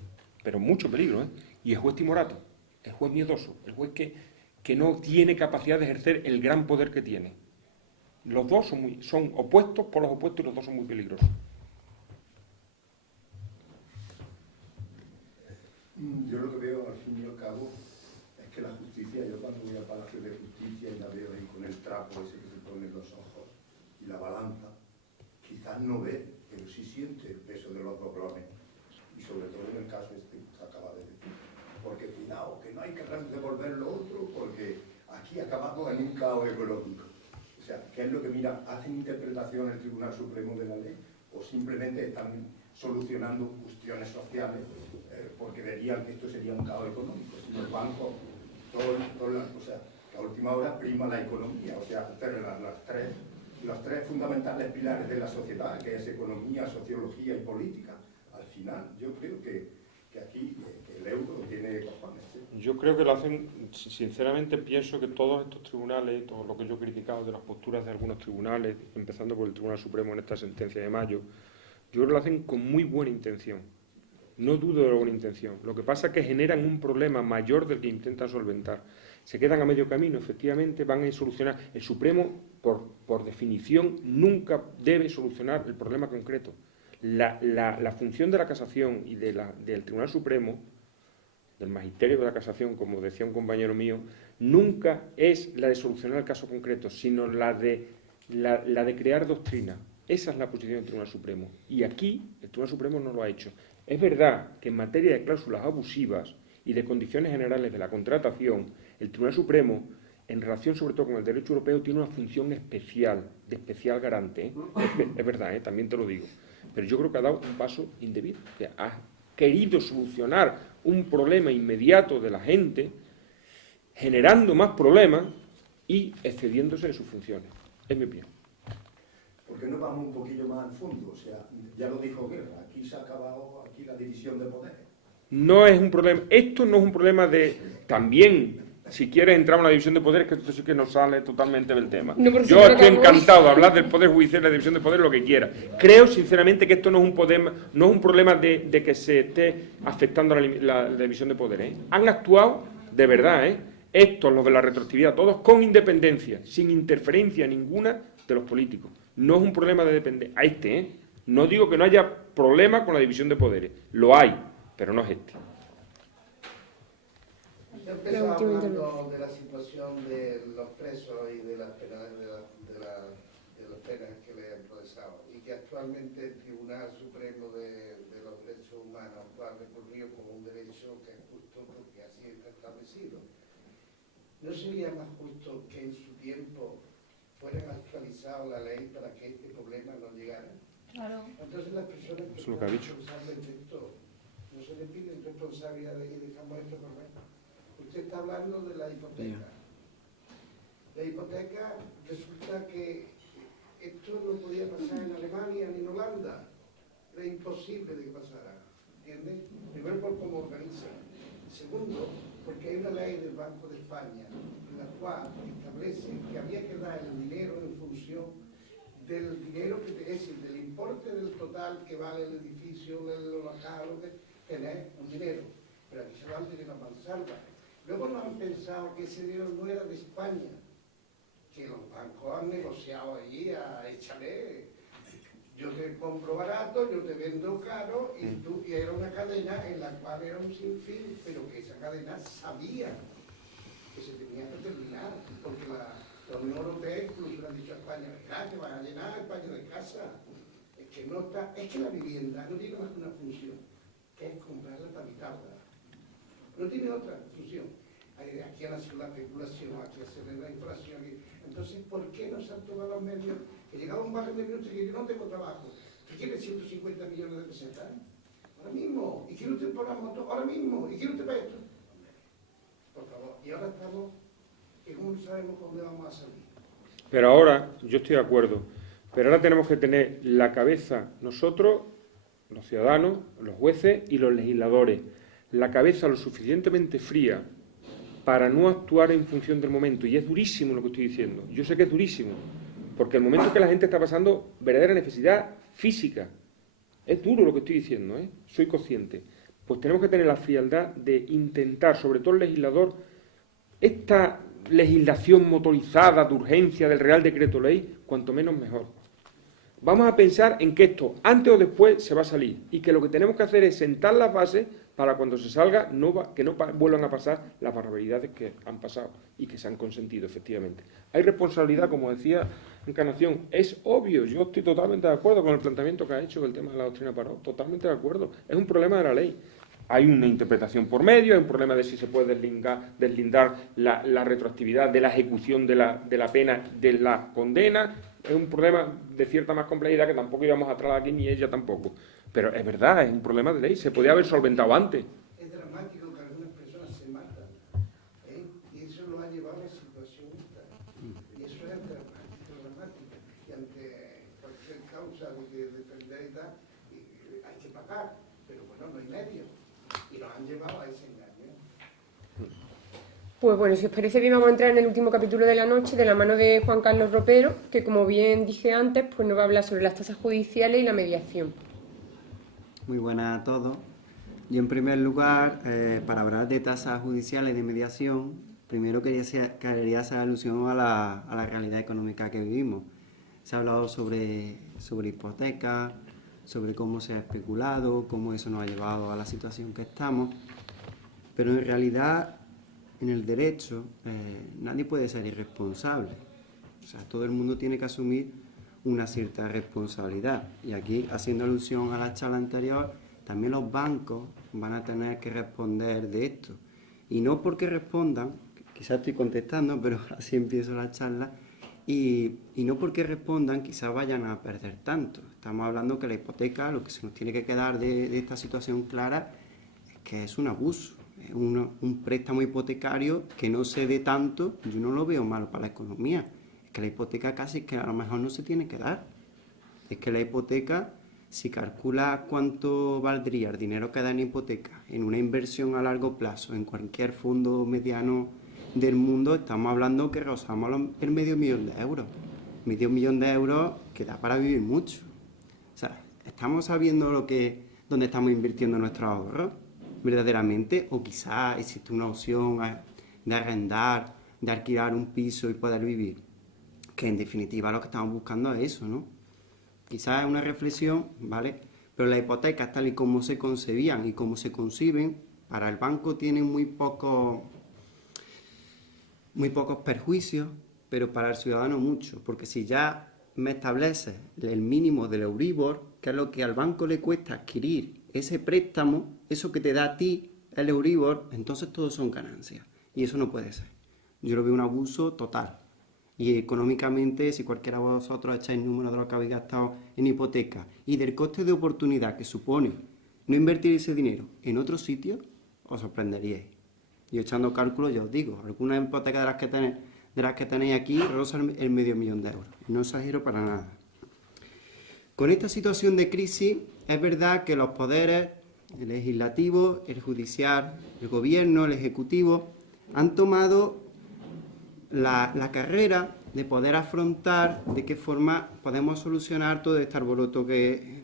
pero mucho peligro, Y el juez timorato, el juez miedoso, el juez que no tiene capacidad de ejercer el gran poder que tiene. Los dos son opuestos, por los opuestos, y los dos son muy peligrosos. Yo lo que veo al fin y al cabo es que la justicia, yo cuando voy al Palacio de Justicia y la veo ahí con el trapo ese que se pone en los ojos y la balanza, quizás no ve, pero sí siente el peso de los doblones. Y sobre todo en el caso este que acaba de decir. Porque cuidado, que no hay que devolver lo otro, porque aquí acabamos en un caos ecológico. O sea, ¿qué es lo que mira? ¿Hacen interpretación el Tribunal Supremo de la ley? ¿O simplemente están solucionando cuestiones sociales porque verían que esto sería un caos económico? Si los bancos, o sea, que a última hora prima la economía, o sea, los tres fundamentales pilares de la sociedad, que es economía, sociología y política. Al final, yo creo que aquí el euro tiene cojones. Yo creo que lo hacen, sinceramente pienso que todos estos tribunales, todo lo que yo he criticado de las posturas de algunos tribunales, empezando por el Tribunal Supremo en esta sentencia de mayo, yo creo que lo hacen con muy buena intención. No dudo de la buena intención. Lo que pasa es que generan un problema mayor del que intentan solventar. Se quedan a medio camino, efectivamente, van a solucionar. El Supremo, por definición, nunca debe solucionar el problema concreto. La función de la casación y del Tribunal Supremo, del magisterio de la casación, como decía un compañero mío, nunca es la de solucionar el caso concreto, sino la de crear doctrina. Esa es la posición del Tribunal Supremo. Y aquí el Tribunal Supremo no lo ha hecho. Es verdad que en materia de cláusulas abusivas y de condiciones generales de la contratación, el Tribunal Supremo, en relación sobre todo con el derecho europeo, tiene una función especial, de especial garante. Es verdad, también te lo digo. Pero yo creo que ha dado un paso indebido, que ha querido solucionar un problema inmediato de la gente, generando más problemas y excediéndose de sus funciones. Es mi opinión. ¿Por qué no vamos un poquillo más al fondo? O sea, ya lo dijo Guerra, aquí se ha acabado la división de poderes. No es un problema, esto no es un problema de, también, si quieres entramos en la división de poderes, que esto sí que nos sale totalmente del tema. No, yo estoy encantado de hablar del Poder Judicial y la división de poderes, lo que quiera. Creo sinceramente que esto no es un problema de que se esté afectando la división de poderes. Han actuado, de verdad, estos, los de la retroactividad, todos con independencia, sin interferencia ninguna de los políticos. No es un problema de dependencia. No digo que no haya problema con la división de poderes. Lo hay, pero no es este. Yo empezaba hablando de la situación de los presos y de las penas, de las penas que le han procesado, y que actualmente el Tribunal Supremo de los Derechos Humanos lo ha recurrido como un derecho que es justo porque así está establecido. ¿No sería más justo que en su tiempo fueran actualizado la ley para que este problema no llegara? Claro. Entonces las personas que son responsables de esto, no se le piden responsabilidades y dejamos esto correr. Usted está hablando de la hipoteca. La hipoteca, resulta que esto no podía pasar en Alemania ni en Holanda. Era imposible de que pasara. ¿Entiendes? Primero por cómo organiza. Segundo, porque hay una ley del Banco de España en la cual establece que había que dar el dinero en función del dinero que es decir, del importe del total que vale el edificio, el local, lo que tener un dinero. Pero aquí se va el dinero a mansalva. Luego no han pensado que ese dinero no era de España, que los bancos han negociado allí a échale. Yo te compro barato, yo te vendo caro, y era una cadena en la cual era un sinfín, pero que esa cadena sabía que se tenía que terminar, porque la Unión Europea incluso le ha dicho a España, que van a llenar España de casa. Es que la vivienda no tiene más que una función, que es comprarla para habitarla. No tiene otra función. Aquí ha nacido la especulación, aquí ha nacido la inflación. Entonces, ¿por qué no se han tomado los medios? Que llegaba un barrio de minutos y que yo no tengo trabajo. ¿Usted quiere 150 millones de pesetas? Ahora mismo. ¿Y quiere usted por la moto? Ahora mismo. ¿Y quiere usted para esto? Por favor. Y ahora estamos, que como no sabemos dónde vamos a salir. Pero ahora, yo estoy de acuerdo, pero ahora tenemos que tener la cabeza nosotros, los ciudadanos, los jueces y los legisladores, la cabeza lo suficientemente fría para no actuar en función del momento. Y es durísimo lo que estoy diciendo. Yo sé que es durísimo, porque el momento que la gente está pasando verdadera necesidad física. Es duro lo que estoy diciendo, soy consciente. Pues tenemos que tener la frialdad de intentar, sobre todo el legislador, esta legislación motorizada de urgencia del Real Decreto Ley, cuanto menos mejor. Vamos a pensar en que esto, antes o después, se va a salir, y que lo que tenemos que hacer es sentar las bases para cuando se salga que no vuelvan a pasar las barbaridades que han pasado y que se han consentido, efectivamente. Hay responsabilidad, como decía Encarnación, es obvio, yo estoy totalmente de acuerdo con el planteamiento que ha hecho con el tema de la doctrina Parot, totalmente de acuerdo, es un problema de la ley. Hay una interpretación por medio, hay un problema de si se puede deslindar la retroactividad de la ejecución de la pena de la condena, es un problema de cierta más complejidad que tampoco íbamos a tratar aquí, ni ella tampoco. Pero es verdad, es un problema de ley, se podía haber solventado antes. Es dramático que algunas personas se matan, y eso lo ha llevado a la situación esta. Y eso es dramático. Y ante cualquier causa de que defender y tal, hay que pagar, pero bueno, no hay medio. Y nos han llevado a ese engaño. Pues bueno, si os parece bien, vamos a entrar en el último capítulo de la noche, de la mano de Juan Carlos Ropero, que como bien dije antes, pues nos va a hablar sobre las tasas judiciales y la mediación. Muy buenas a todos. Yo en primer lugar, para hablar de tasas judiciales y de mediación, primero quería hacer alusión a la realidad económica que vivimos. Se ha hablado sobre hipotecas, sobre cómo se ha especulado, cómo eso nos ha llevado a la situación que estamos, pero en realidad en el derecho nadie puede ser irresponsable. O sea, todo el mundo tiene que asumir una cierta responsabilidad. Y aquí, haciendo alusión a la charla anterior, también los bancos van a tener que responder de esto. Y no porque respondan, quizás estoy contestando, pero así empiezo la charla, y no porque respondan quizás vayan a perder tanto. Estamos hablando que la hipoteca, lo que se nos tiene que quedar de esta situación clara, es que es un abuso, es un préstamo hipotecario que no se dé tanto. Yo no lo veo malo para la economía, es que la hipoteca casi que a lo mejor no se tiene que dar. Es que la hipoteca, si calcula cuánto valdría el dinero que da en hipoteca en una inversión a largo plazo en cualquier fondo mediano del mundo, estamos hablando que rozamos el $500.000 de euros. $500.000 de euros que da para vivir mucho. O sea, ¿estamos sabiendo dónde estamos invirtiendo nuestros ahorros verdaderamente? O quizás existe una opción de arrendar, de alquilar un piso y poder vivir. Que en definitiva lo que estamos buscando es eso, ¿no? Quizás es una reflexión, ¿vale? Pero las hipotecas, tal y como se concebían y como se conciben, para el banco tienen muy pocos perjuicios, pero para el ciudadano mucho, porque si ya me estableces el mínimo del Euribor, que es lo que al banco le cuesta adquirir ese préstamo, eso que te da a ti el Euribor, entonces todos son ganancias, y eso no puede ser. Yo lo veo un abuso total, y económicamente, si cualquiera de vosotros echáis números de lo que habéis gastado en hipoteca y del coste de oportunidad que supone no invertir ese dinero en otro sitio, os sorprenderíais. Y echando cálculos, ya os digo, algunas hipotecas de las que tenéis aquí rozan el $500.000 de euros. No exagero para nada. Con esta situación de crisis, es verdad que los poderes, el legislativo, el judicial, el gobierno, el ejecutivo, han tomado la carrera de poder afrontar de qué forma podemos solucionar todo este alboroto que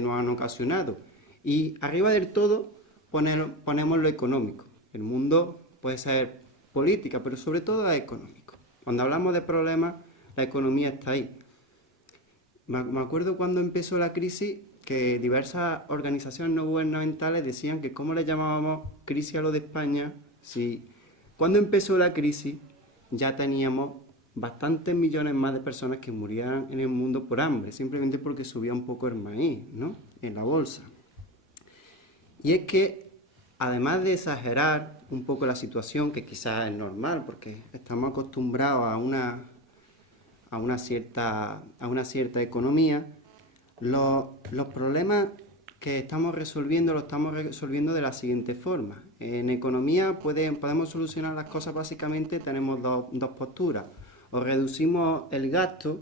nos han ocasionado. Y arriba del todo ponemos lo económico. El mundo puede ser política, pero sobre todo es económico. Cuando hablamos de problemas, la economía está ahí. Me acuerdo cuando empezó la crisis que diversas organizaciones no gubernamentales decían que cómo le llamábamos crisis a lo de España, si cuando empezó la crisis ya teníamos bastantes millones más de personas que morían en el mundo por hambre, simplemente porque subía un poco el maíz, ¿no?, en la bolsa. Y es que, además de exagerar un poco la situación, que quizás es normal, porque estamos acostumbrados a una cierta economía, los problemas que estamos resolviendo los estamos resolviendo de la siguiente forma. En economía podemos solucionar las cosas básicamente, tenemos dos posturas. O reducimos el gasto,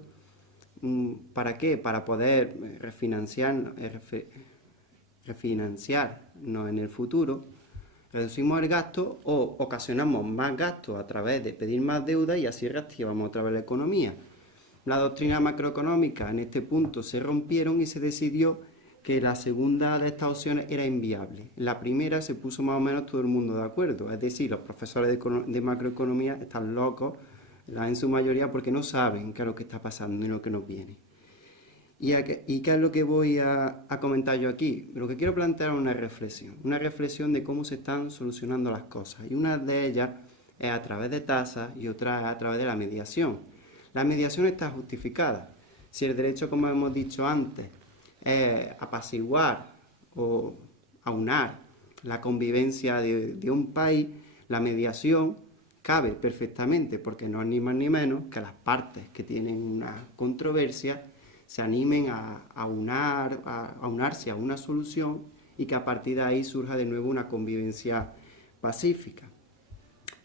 ¿para qué? Para poder refinanciarnos en el futuro. Reducimos el gasto o ocasionamos más gastos a través de pedir más deuda y así reactivamos otra vez la economía. La doctrina macroeconómica en este punto se rompieron y se decidió que la segunda de estas opciones era inviable. La primera se puso más o menos todo el mundo de acuerdo, es decir, los profesores de macroeconomía están locos, en su mayoría, porque no saben qué es lo que está pasando y lo que nos viene. ¿Y qué es lo que voy a comentar yo aquí? Lo que quiero plantear es una reflexión de cómo se están solucionando las cosas. Y una de ellas es a través de tasas y otra es a través de la mediación. La mediación está justificada. Si el derecho, como hemos dicho antes, es apaciguar o aunar la convivencia de un país, la mediación cabe perfectamente, porque no es ni más ni menos que las partes que tienen una controversia se animen a unarse a una solución y que a partir de ahí surja de nuevo una convivencia pacífica.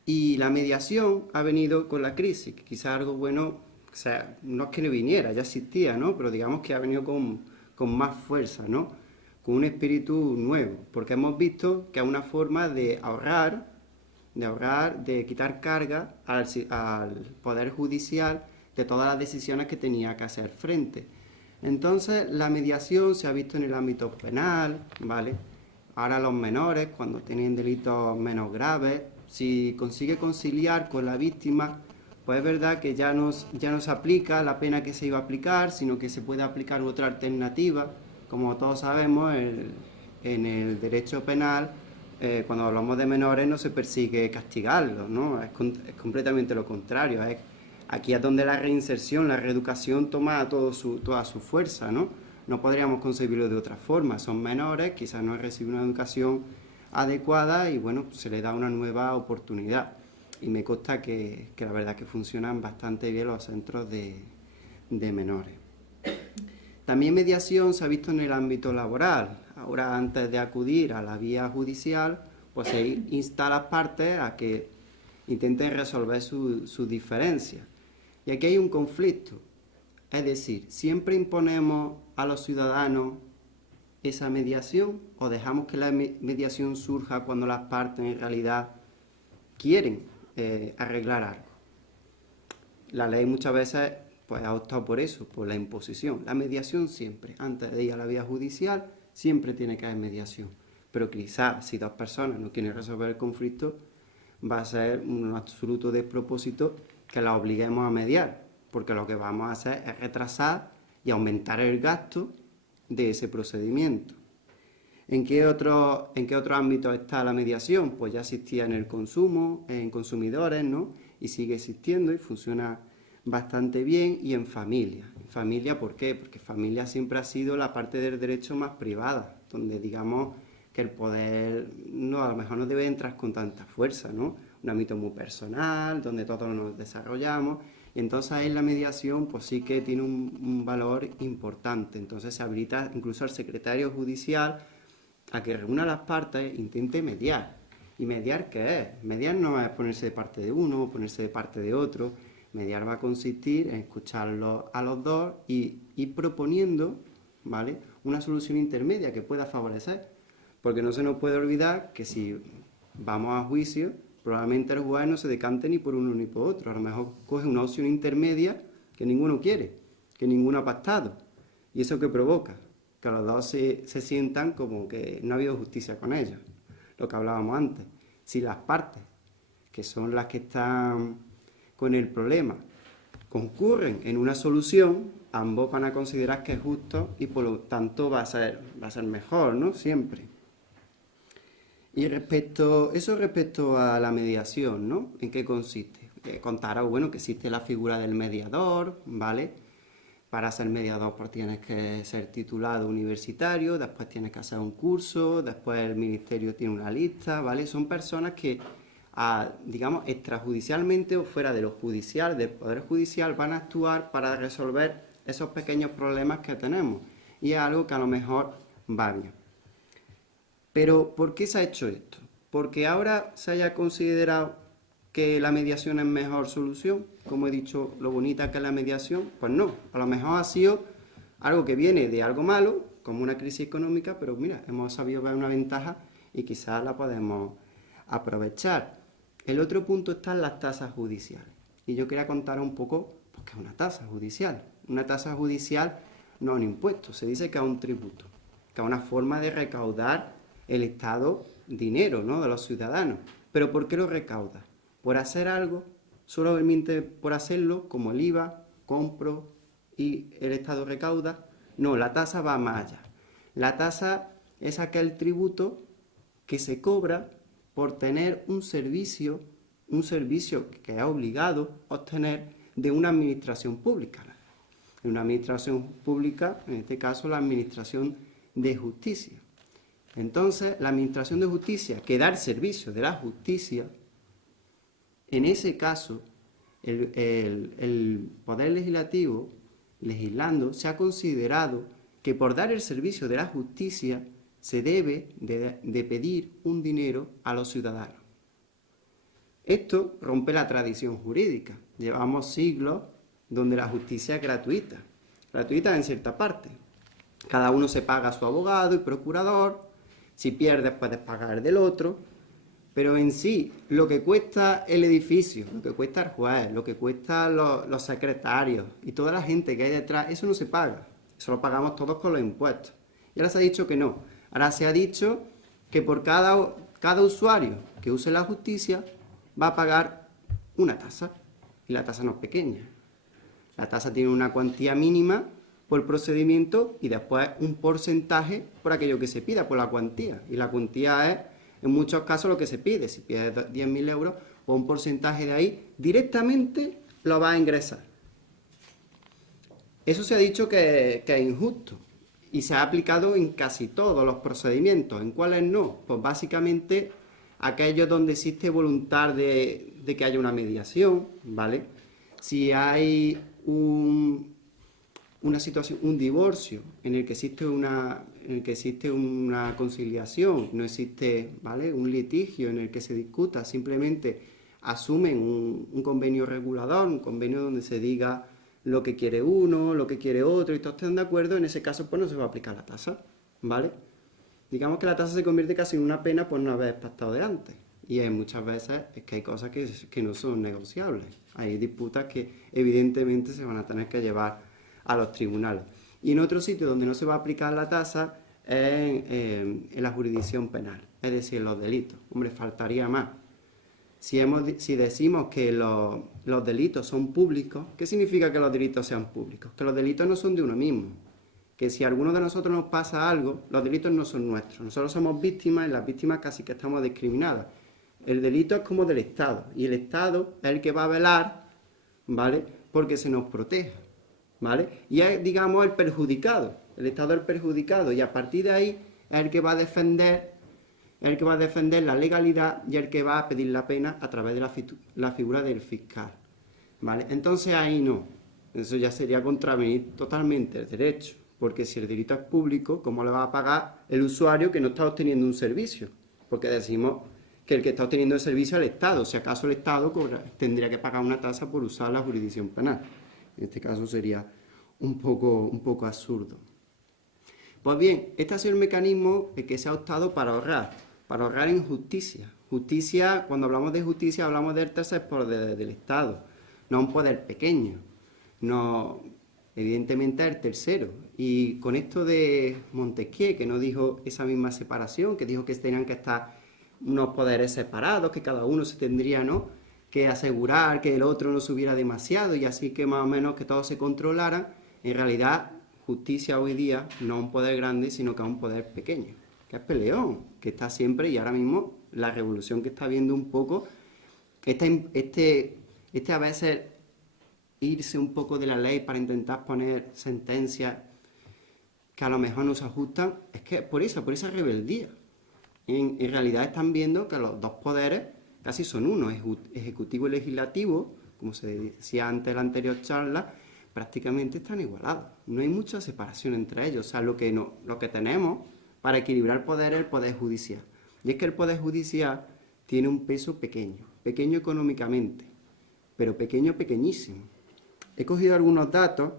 Y la mediación ha venido con la crisis, que quizás algo bueno, o sea, no es que no viniera, ya existía, ¿no?, pero digamos que ha venido con más fuerza, ¿no?, con un espíritu nuevo, porque hemos visto que es una forma de ahorrar, de quitar carga al Poder Judicial de todas las decisiones que tenía que hacer frente. Entonces, la mediación se ha visto en el ámbito penal, ¿vale? Ahora los menores, cuando tienen delitos menos graves, si consigue conciliar con la víctima, pues es verdad que ya no se aplica la pena que se iba a aplicar, sino que se puede aplicar otra alternativa. Como todos sabemos, en el derecho penal, cuando hablamos de menores no se persigue castigarlos, ¿no? Es completamente lo contrario. Aquí es donde la reinserción, la reeducación toma toda su fuerza, ¿no? No podríamos concebirlo de otra forma. Son menores, quizás no reciben una educación adecuada y bueno, se les da una nueva oportunidad. Y me consta que la verdad que funcionan bastante bien los centros de menores. También mediación se ha visto en el ámbito laboral. Ahora, antes de acudir a la vía judicial, pues se insta a las partes a que intenten resolver sus diferencias. Y aquí hay un conflicto. Es decir, ¿siempre imponemos a los ciudadanos esa mediación o dejamos que la mediación surja cuando las partes en realidad quieren arreglar algo? La ley muchas veces pues, ha optado por eso, por la imposición. La mediación siempre, antes de ir a la vía judicial, siempre tiene que haber mediación. Pero quizás si dos personas no quieren resolver el conflicto, va a ser un absoluto despropósito que las obliguemos a mediar, porque lo que vamos a hacer es retrasar y aumentar el gasto de ese procedimiento. ¿En qué otro ámbito está la mediación? Pues ya existía en el consumo, en consumidores, ¿no? Y sigue existiendo y funciona bastante bien, y en familia. En familia, ¿por qué? Porque familia siempre ha sido la parte del derecho más privada, donde digamos que el poder no, a lo mejor no debe entrar con tanta fuerza, ¿no? Un ámbito muy personal, donde todos nos desarrollamos, y entonces ahí la mediación pues sí que tiene un valor importante. Entonces se habilita incluso al secretario judicial a que reúna a las partes e intente mediar. ¿Y mediar qué es? Mediar no es ponerse de parte de uno o ponerse de parte de otro. Mediar va a consistir en escucharlos a los dos y ir proponiendo, ¿vale?, una solución intermedia que pueda favorecer. Porque no se nos puede olvidar que si vamos a juicio, probablemente el juez no se decante ni por uno ni por otro. A lo mejor coge una opción intermedia que ninguno quiere, que ninguno ha pactado. ¿Y eso qué provoca? Que los dos se sientan como que no ha habido justicia con ellos. Lo que hablábamos antes. Si las partes, que son las que están con el problema, concurren en una solución, ambos van a considerar que es justo y por lo tanto va a ser mejor, ¿no? Siempre. Y respecto a la mediación, ¿no? ¿En qué consiste? Contaros, bueno, que existe la figura del mediador, ¿vale? Para ser mediador pues tienes que ser titulado universitario, después tienes que hacer un curso, después el ministerio tiene una lista, ¿vale? Son personas que, digamos, extrajudicialmente o fuera de lo judicial, del Poder Judicial, van a actuar para resolver esos pequeños problemas que tenemos. Y es algo que a lo mejor va bien. Pero, ¿por qué se ha hecho esto? ¿Porque ahora se haya considerado que la mediación es mejor solución? Como he dicho, lo bonita que es la mediación, pues no. A lo mejor ha sido algo que viene de algo malo, como una crisis económica, pero mira, hemos sabido ver una ventaja y quizás la podemos aprovechar. El otro punto está en las tasas judiciales. Y yo quería contar un poco pues, qué es una tasa judicial. Una tasa judicial no es un impuesto, se dice que es un tributo, que es una forma de recaudar el Estado dinero, ¿no?, de los ciudadanos. ¿Pero por qué lo recauda? ¿Por hacer algo? ¿Solamente por hacerlo, como el IVA, compro y el Estado recauda? No, la tasa va más allá. La tasa es aquel tributo que se cobra por tener un servicio que es obligado a obtener de una administración pública. En una administración pública, en este caso la administración de justicia. Entonces, la administración de justicia, que da el servicio de la justicia, en ese caso, el Poder Legislativo, legislando, se ha considerado que por dar el servicio de la justicia se debe de pedir un dinero a los ciudadanos. Esto rompe la tradición jurídica. Llevamos siglos donde la justicia es gratuita en cierta parte. Cada uno se paga a su abogado y procurador. Si pierdes, puedes pagar el del otro, pero en sí, lo que cuesta el edificio, lo que cuesta el juez, lo que cuesta los secretarios y toda la gente que hay detrás, eso no se paga. Eso lo pagamos todos con los impuestos. Y ahora se ha dicho que no. Ahora se ha dicho que por cada usuario que use la justicia va a pagar una tasa. Y la tasa no es pequeña. La tasa tiene una cuantía mínima por procedimiento y después un porcentaje por aquello que se pida, por la cuantía. Y la cuantía es, en muchos casos, lo que se pide. Si pides 10.000 euros, pues un porcentaje de ahí directamente lo va a ingresar. Eso se ha dicho que es injusto. y se ha aplicado en casi todos los procedimientos. ¿En cuáles no? Pues básicamente aquellos donde existe voluntad de que haya una mediación, ¿vale? Si hay una situación, un divorcio en el que existe una conciliación, no existe, ¿vale?, un litigio en el que se discuta, simplemente asumen un convenio regulador, un convenio donde se diga lo que quiere uno, lo que quiere otro, y todos estén de acuerdo. En ese caso pues no se va a aplicar la tasa, ¿vale? Digamos que la tasa se convierte casi en una pena por no haber pactado de antes. Y hay muchas veces es que hay cosas que no son negociables. Hay disputas que evidentemente se van a tener que llevar a los tribunales. Y en otro sitio donde no se va a aplicar la tasa es en la jurisdicción penal, es decir, en los delitos. Hombre, faltaría más. Si decimos que los delitos son públicos, ¿qué significa que los delitos sean públicos? Que los delitos no son de uno mismo. Que si a alguno de nosotros nos pasa algo, los delitos no son nuestros. Nosotros somos víctimas y las víctimas casi que estamos discriminadas. El delito es como del Estado, y el Estado es el que va a velar, ¿vale?, porque se nos proteja, ¿vale? Y es, digamos, el perjudicado. El Estado es el perjudicado, y a partir de ahí es el que va a defender la legalidad y el que va a pedir la pena a través de la figura del fiscal, ¿vale? Entonces ahí no. Eso ya sería contravenir totalmente el derecho, porque si el delito es público, ¿cómo le va a pagar el usuario que no está obteniendo un servicio? Porque decimos que el que está obteniendo el servicio es el Estado. Si acaso el Estado tendría que pagar una tasa por usar la jurisdicción penal. En este caso sería un poco absurdo. Pues bien, este ha sido el mecanismo que se ha optado para ahorrar en justicia. Justicia, cuando hablamos de justicia, hablamos del tercer poder del Estado, no un poder pequeño, no, evidentemente el tercero. Y con esto de Montesquieu, que no dijo esa misma separación, que dijo que tenían que estar unos poderes separados, que cada uno se tendría, ¿no?, que asegurar que el otro no subiera demasiado y así que más o menos que todos se controlaran. En realidad, justicia hoy día no es un poder grande, sino que es un poder pequeño, que es peleón, que está siempre, y ahora mismo la revolución que está viendo un poco, a veces irse un poco de la ley para intentar poner sentencias que a lo mejor no se ajustan, es que por esa rebeldía. En realidad están viendo que los dos poderes casi son uno, ejecutivo y legislativo, como se decía antes en la anterior charla, prácticamente están igualados. No hay mucha separación entre ellos. O sea, lo que tenemos para equilibrar poder es el poder judicial. Y es que el poder judicial tiene un peso pequeño económicamente, pero pequeñísimo. He cogido algunos datos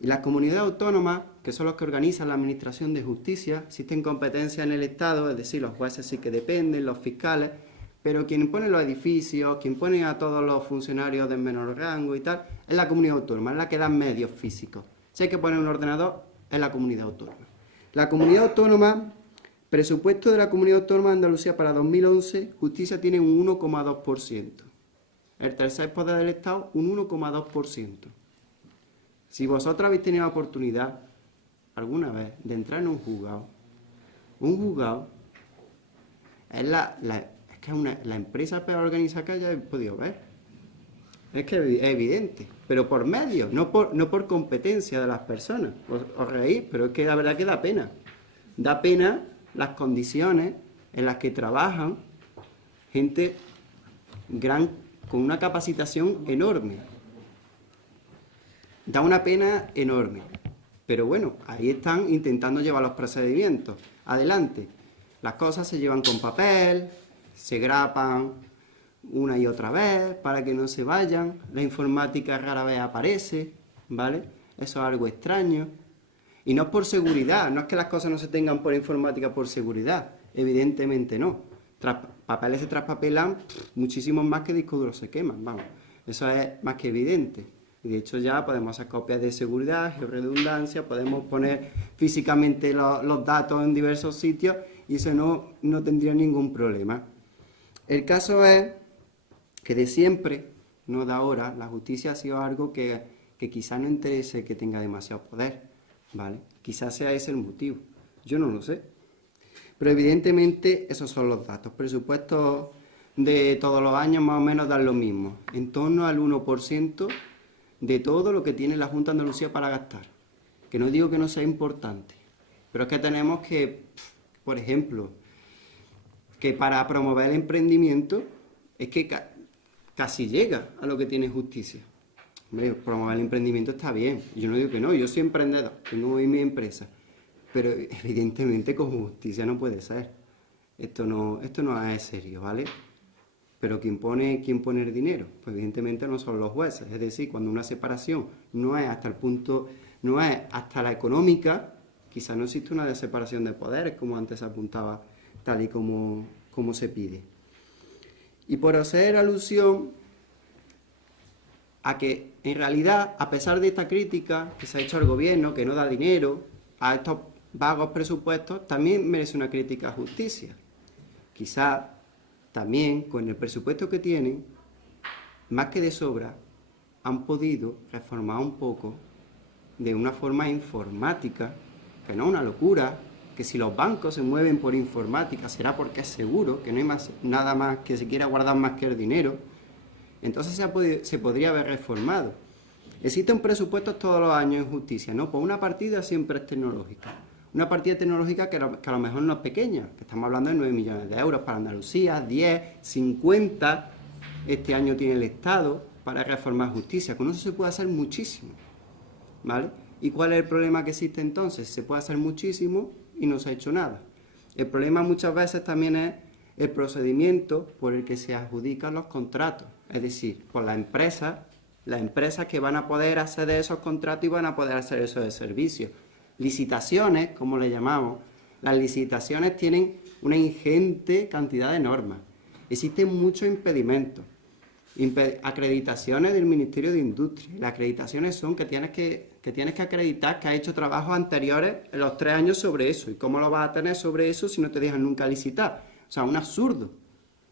y las comunidades autónomas, que son los que organizan la administración de justicia, existen competencias en el Estado, es decir, los jueces sí que dependen, los fiscales, pero quien pone los edificios, quien pone a todos los funcionarios de menor rango y tal, es la comunidad autónoma, es la que da medios físicos. Si hay que poner un ordenador, es la comunidad autónoma. La comunidad autónoma, presupuesto de la comunidad autónoma de Andalucía para 2011, justicia tiene un 1,2%. El tercer poder del Estado, un 1,2%. Si vosotros habéis tenido la oportunidad alguna vez de entrar en un juzgado es la empresa peor organizada que hayáis podido ver. Es que es evidente, pero por medio, no por competencia de las personas. Os reís, pero es que la verdad que da pena. Da pena las condiciones en las que trabajan gente con una capacitación enorme. Da una pena enorme. Pero bueno, ahí están intentando llevar los procedimientos. Adelante. Las cosas se llevan con papel, se grapan una y otra vez para que no se vayan. La informática rara vez aparece, ¿vale? Eso es algo extraño. Y no es por seguridad, no es que las cosas no se tengan por informática por seguridad. Evidentemente no. Papeles se traspapelan muchísimos más que discos duros se queman, vamos. Eso es más que evidente. Y de hecho ya podemos hacer copias de seguridad, georredundancia, podemos poner físicamente los datos en diversos sitios y eso no tendría ningún problema. El caso es que de siempre, no de ahora, la justicia ha sido algo que quizás no interese que tenga demasiado poder, ¿vale? Quizás sea ese el motivo, yo no lo sé. Pero evidentemente esos son los datos. Presupuestos de todos los años más o menos dan lo mismo, en torno al 1% de todo lo que tiene la Junta de Andalucía para gastar. Que no digo que no sea importante, Pero es que tenemos que, por ejemplo, que para promover el emprendimiento es que casi llega a lo que tiene justicia. Hombre, promover el emprendimiento está bien, yo no digo que no, yo soy emprendedor, tengo hoy mi empresa, pero evidentemente con justicia no puede ser. Esto no es serio, ¿vale? Pero ¿quién pone el dinero? Pues evidentemente no son los jueces, es decir, cuando una separación no es hasta el punto, no es hasta la económica, quizás no existe una separación de poderes, como antes se apuntaba, tal y como se pide. Y por hacer alusión a que, en realidad, a pesar de esta crítica que se ha hecho al gobierno, que no da dinero a estos vagos presupuestos, también merece una crítica a justicia. Quizá también, con el presupuesto que tienen, más que de sobra, han podido reformar un poco de una forma informática, que no es una locura, que si los bancos se mueven por informática será porque es seguro, que no hay nada más que se quiera guardar más que el dinero. Entonces se podría haber reformado. Existen presupuestos todos los años en justicia, ¿no? Pues una partida siempre es tecnológica. Una partida tecnológica que a lo mejor no es pequeña, que estamos hablando de 9 millones de euros para Andalucía, 10, 50, este año tiene el Estado para reformar justicia. Con eso se puede hacer muchísimo, ¿vale? ¿Y cuál es el problema que existe entonces? Se puede hacer muchísimo y no se ha hecho nada. El problema muchas veces también es el procedimiento por el que se adjudican los contratos. Es decir, por las empresas que van a poder acceder a esos contratos y van a poder hacer esos servicios. Licitaciones, como le llamamos. Las licitaciones tienen una ingente cantidad de normas. Existen muchos impedimentos. Acreditaciones del Ministerio de Industria. Las acreditaciones son que tienes que acreditar que has hecho trabajos anteriores en los 3 años sobre eso. ¿Y cómo lo vas a tener sobre eso si no te dejan nunca licitar? O sea, un absurdo.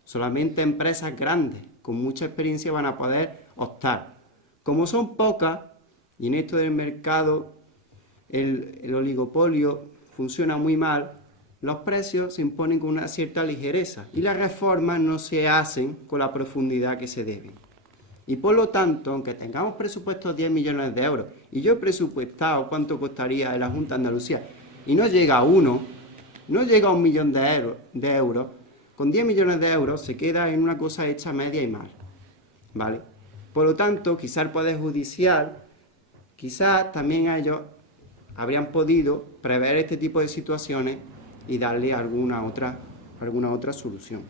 Solamente empresas grandes, con mucha experiencia, van a poder optar. Como son pocas, y en esto del mercado el oligopolio funciona muy mal, los precios se imponen con una cierta ligereza y las reformas no se hacen con la profundidad que se deben. Y por lo tanto, aunque tengamos presupuestos de 10 millones de euros, y yo he presupuestado cuánto costaría en la Junta de Andalucía, y no llega a 1 millón de euros, con 10 millones de euros se queda en una cosa hecha media y mal, ¿vale? Por lo tanto, quizá el Poder Judicial, quizás también ellos habrían podido prever este tipo de situaciones y darle alguna otra solución.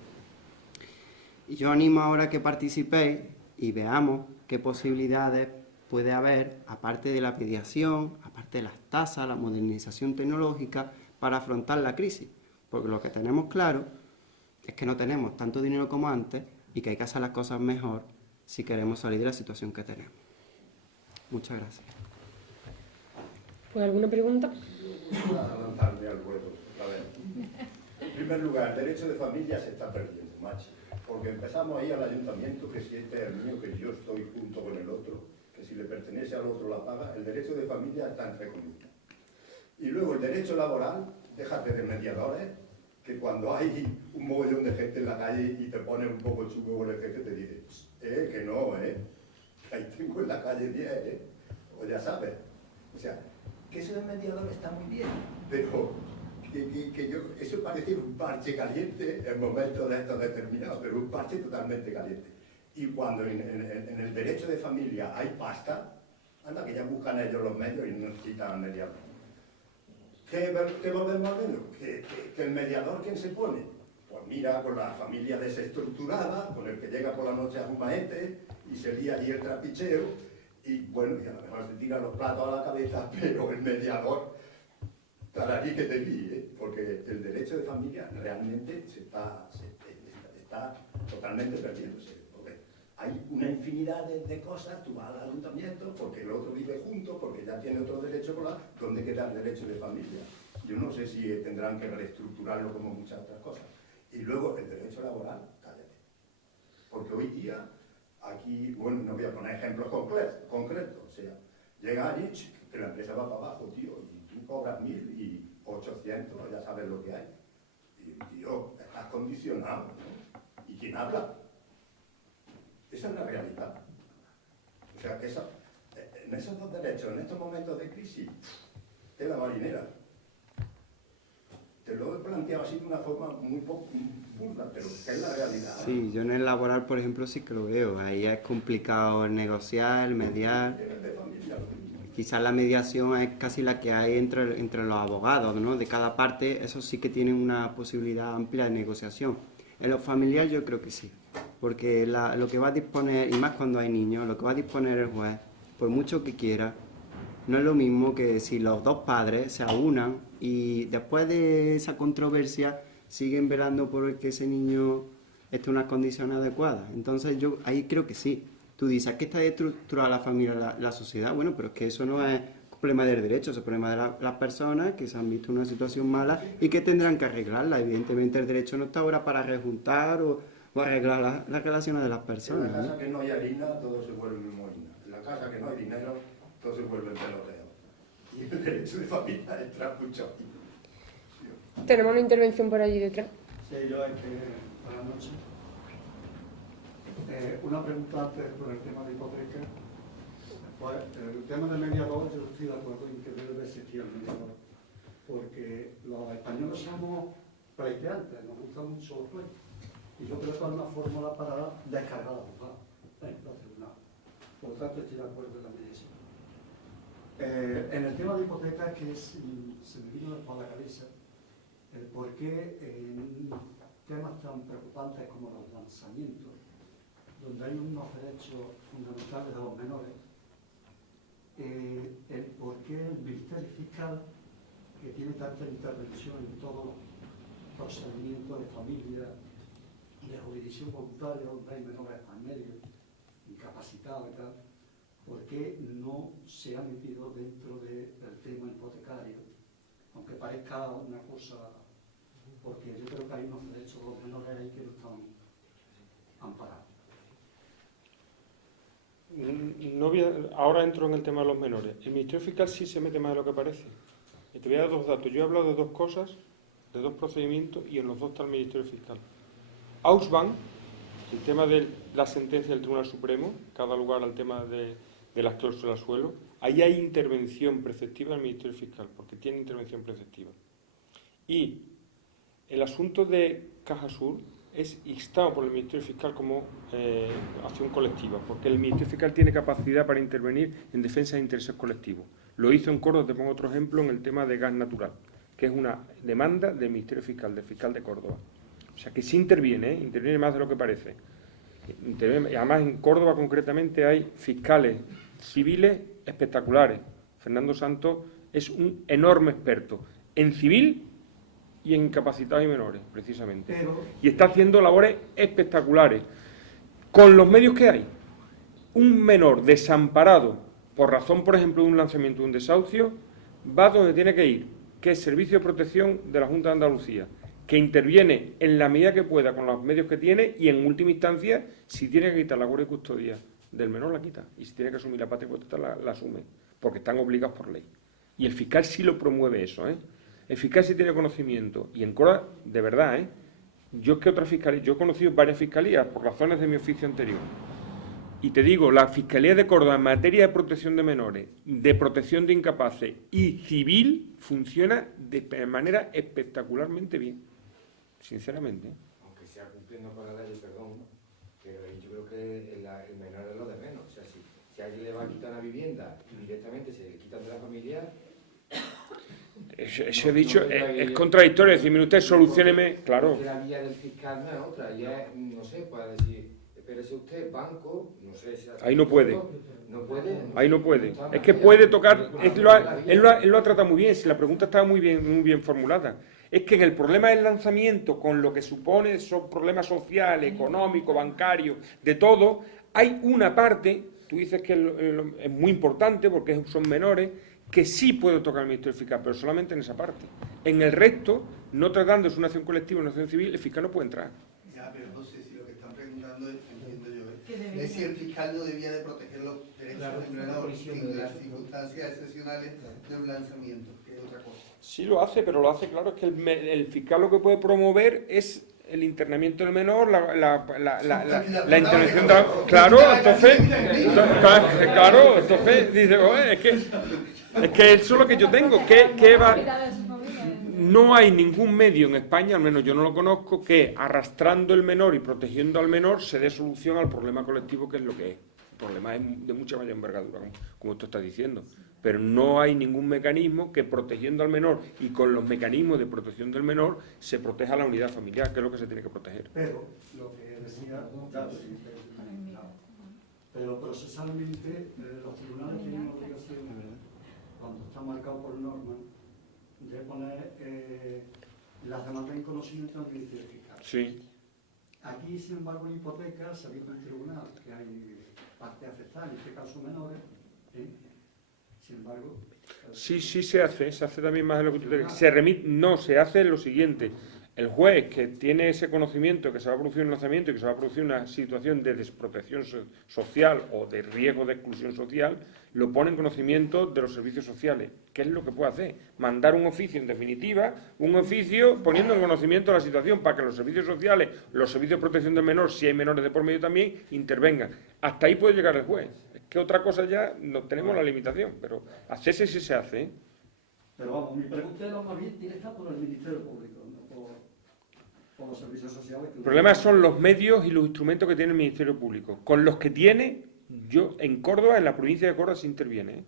Y yo animo ahora a que participéis y veamos qué posibilidades puede haber, aparte de la mediación, aparte de las tasas, la modernización tecnológica, para afrontar la crisis. Porque lo que tenemos claro es que no tenemos tanto dinero como antes y que hay que hacer las cosas mejor si queremos salir de la situación que tenemos. Muchas gracias. ¿Pues alguna pregunta? Adelantarme al ruedo. A ver. En primer lugar, el derecho de familia se está perdiendo, macho. Porque empezamos ahí al ayuntamiento, que si este es el mío, que yo estoy junto con el otro, que si le pertenece al otro la paga. El derecho de familia está entre comillas. Y luego el derecho laboral, déjate de mediadores, que cuando hay un mogollón de gente en la calle y te pones un poco chungo con el jefe, te dice, que no, ahí tengo en la calle 10, o ya sabes. O sea, que eso de mediador está muy bien, pero eso parece un parche caliente en momentos de estos determinados, pero un parche totalmente caliente. Y cuando en el derecho de familia hay pasta, anda que ya buscan ellos los medios y no necesitan mediador. ¿Qué volvemos al medio? Que el mediador, ¿quién se pone? Pues mira, con la familia desestructurada, con el que llega por la noche a un maete y se lía allí el trapicheo, y bueno, y a lo mejor se tira los platos a la cabeza, pero el mediador, tararí que te guíe, porque el derecho de familia realmente está totalmente perdiéndose. Hay una infinidad de cosas, tú vas al ayuntamiento porque el otro vive junto, porque ya tiene otro derecho por la... ¿Dónde queda el derecho de familia? Yo no sé si tendrán que reestructurarlo como muchas otras cosas. Y luego el derecho laboral, cállate. Porque hoy día, aquí, bueno, no voy a poner ejemplos concretos, o sea, llega allí, que la empresa va para abajo, tío, y tú cobras 1.000 y 800, ya sabes lo que hay. Y, tío, estás condicionado, ¿no? ¿Y quién habla? Esa es la realidad. O sea, que en esos dos derechos, en estos momentos de crisis, tela marinera. Te lo he planteado así de una forma muy burda, pero que es la realidad. Sí, yo en el laboral, por ejemplo, sí que lo veo. Ahí es complicado el negociar, el mediar. Quizás la mediación es casi la que hay entre los abogados, ¿no? De cada parte, eso sí que tiene una posibilidad amplia de negociación. En lo familiar yo creo que sí, porque lo que va a disponer, y más cuando hay niños, lo que va a disponer el juez, por mucho que quiera, no es lo mismo que si los dos padres se aunan y después de esa controversia siguen velando por que ese niño esté en unas condiciones adecuadas. Entonces yo ahí creo que sí. Tú dices, ¿qué está estructurada la familia, la sociedad? Bueno, pero es que eso no es problema del derecho, es un problema de las personas que se han visto en una situación mala y que tendrán que arreglarla. Evidentemente el derecho no está ahora para rejuntar o arreglar las relaciones de las personas. En la casa que no hay harina, todo se vuelve molina. En la casa que no hay dinero, todo se vuelve peloteo. Y el derecho de familia entra mucho. Tenemos una intervención por allí detrás. Sí, yo es que, buenas noches. Una pregunta antes por el tema de hipoteca. Pues, el tema del mediador, yo estoy de acuerdo en que debe existir el mediador, porque los españoles somos pleiteantes, nos gustan mucho los pleitos, y yo creo que es una fórmula para descargar a los juzgados en los tribunales. Por lo tanto, estoy de acuerdo en la mediación. En el tema de hipoteca, que se me vino después a la cabeza, el por qué en temas tan preocupantes como los lanzamientos, donde hay unos derechos fundamentales de los menores, el por qué el Ministerio Fiscal, que tiene tanta intervención en todos los procedimientos de familia, de jurisdicción voluntaria, donde hay menores al medio, incapacitados y tal, por qué no se ha metido dentro del tema hipotecario, aunque parezca una cosa, porque yo creo que hay unos derechos de los menores ahí que no están amparados. Ahora entro en el tema de los menores. El Ministerio Fiscal sí se mete más de lo que parece. Y te voy a dar dos datos. Yo he hablado de dos cosas, de dos procedimientos, y en los dos está el Ministerio Fiscal. Ausban, el tema de la sentencia del Tribunal Supremo, que ha dado lugar al tema de las cláusulas suelo, ahí hay intervención preceptiva del Ministerio Fiscal, porque tiene intervención preceptiva. Y el asunto de Caja Sur es instado por el Ministerio Fiscal como acción colectiva, porque el Ministerio Fiscal tiene capacidad para intervenir en defensa de intereses colectivos. Lo hizo en Córdoba, te pongo otro ejemplo, en el tema de gas natural, que es una demanda del Ministerio Fiscal, del fiscal de Córdoba. O sea que sí interviene, interviene más de lo que parece. Además, en Córdoba concretamente hay fiscales civiles espectaculares. Fernando Santos es un enorme experto en civil y en incapacitados y menores, precisamente. Y está haciendo labores espectaculares. Con los medios que hay, un menor desamparado por razón, por ejemplo, de un lanzamiento de un desahucio, va donde tiene que ir, que es Servicio de Protección de la Junta de Andalucía, que interviene en la medida que pueda con los medios que tiene y, en última instancia, si tiene que quitar la guardia y custodia del menor, la quita. Y si tiene que asumir la patria potestad, la asume, porque están obligados por ley. Y el fiscal sí lo promueve eso, ¿eh? El fiscal sí tiene conocimiento. Y en Córdoba, de verdad, yo he conocido varias fiscalías por razones de mi oficio anterior. Y te digo, la Fiscalía de Córdoba en materia de protección de menores, de protección de incapaces y civil funciona de manera espectacularmente bien, sinceramente. Aunque sea cumpliendo con la ley, perdón, pero yo creo que el menor es lo de menos. O sea, si a alguien le va a quitar la vivienda y directamente se le quitan de la familia... Eso he dicho, es contradictorio. Es decir, mire usted, solucióneme, claro. La vía del fiscal no es otra, ya no sé, para decir... Pero si usted, banco, no sé si... Ahí no puede. ¿No puede? Ahí no puede. Es que puede tocar... Él lo ha tratado muy bien, si la pregunta estaba muy bien formulada. Es que en el problema del lanzamiento, con lo que supone son problemas sociales, económicos, bancarios, de todo, hay una parte, tú dices que es muy importante porque son menores, que sí puede tocar el Ministerio Fiscal, pero solamente en esa parte. En el resto, no tratándose una acción colectiva o una acción civil, el fiscal no puede entrar. Ya, pero no sé si lo que están preguntando es, entiendo yo, es si el fiscal no debía de proteger los derechos del menor en las circunstancias excepcionales de un lanzamiento, que es otra cosa. Sí lo hace, pero lo hace, claro, es que el fiscal lo que puede promover es el internamiento del menor, la intervención de la... Claro, entonces dice, es que eso es lo que yo tengo. ¿Qué va? no hay ningún medio en España, al menos yo no lo conozco, que arrastrando el menor y protegiendo al menor se dé solución al problema colectivo, que es lo que es. El problema es de mucha mayor envergadura, como tú estás diciendo. Pero no hay ningún mecanismo que protegiendo al menor y con los mecanismos de protección del menor se proteja la unidad familiar, que es lo que se tiene que proteger. Pero, lo que decía, claro, sí, pero procesalmente los tribunales tienen la obligación, cuando está marcado por norma, de poner las demandas en conocimiento del Ministerio Fiscal. Sí. Aquí, sin embargo, en hipoteca se ha visto en el tribunal que hay parte afectada, en este caso menores, sin embargo... Sí, se hace también más de lo que tú te dices. Se hace lo siguiente. El juez que tiene ese conocimiento que se va a producir un lanzamiento y que se va a producir una situación de desprotección social o de riesgo de exclusión social, lo pone en conocimiento de los servicios sociales. ¿Qué es lo que puede hacer? Mandar un oficio, en definitiva, un oficio poniendo en conocimiento la situación para que los servicios sociales, los servicios de protección del menor, si hay menores de por medio también, intervengan. Hasta ahí puede llegar el juez. Es que otra cosa ya no tenemos la limitación, pero hacerse sí se hace, ¿eh? Pero vamos, mi pregunta era más bien directa por el Ministerio Público, no por los servicios sociales. El problema son los medios y los instrumentos que tiene el Ministerio Público. Con los que tiene, yo en Córdoba, en la provincia de Córdoba se interviene, ¿eh?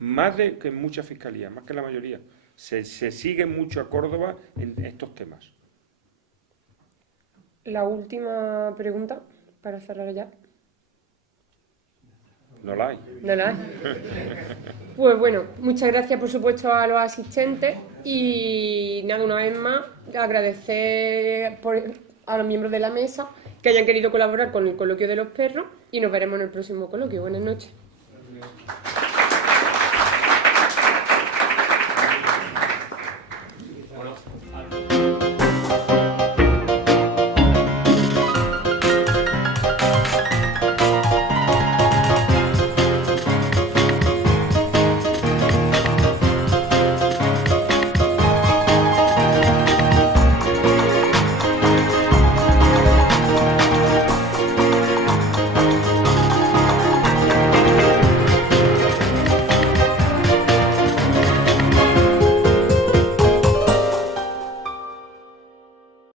Más que en muchas fiscalías, más que en la mayoría. Se sigue mucho a Córdoba en estos temas. La última pregunta, para cerrar ya. No la hay. No la hay. Pues bueno, muchas gracias por supuesto a los asistentes y nada, una vez más agradecer a los miembros de la mesa que hayan querido colaborar con el coloquio de los perros y nos veremos en el próximo coloquio. Buenas noches.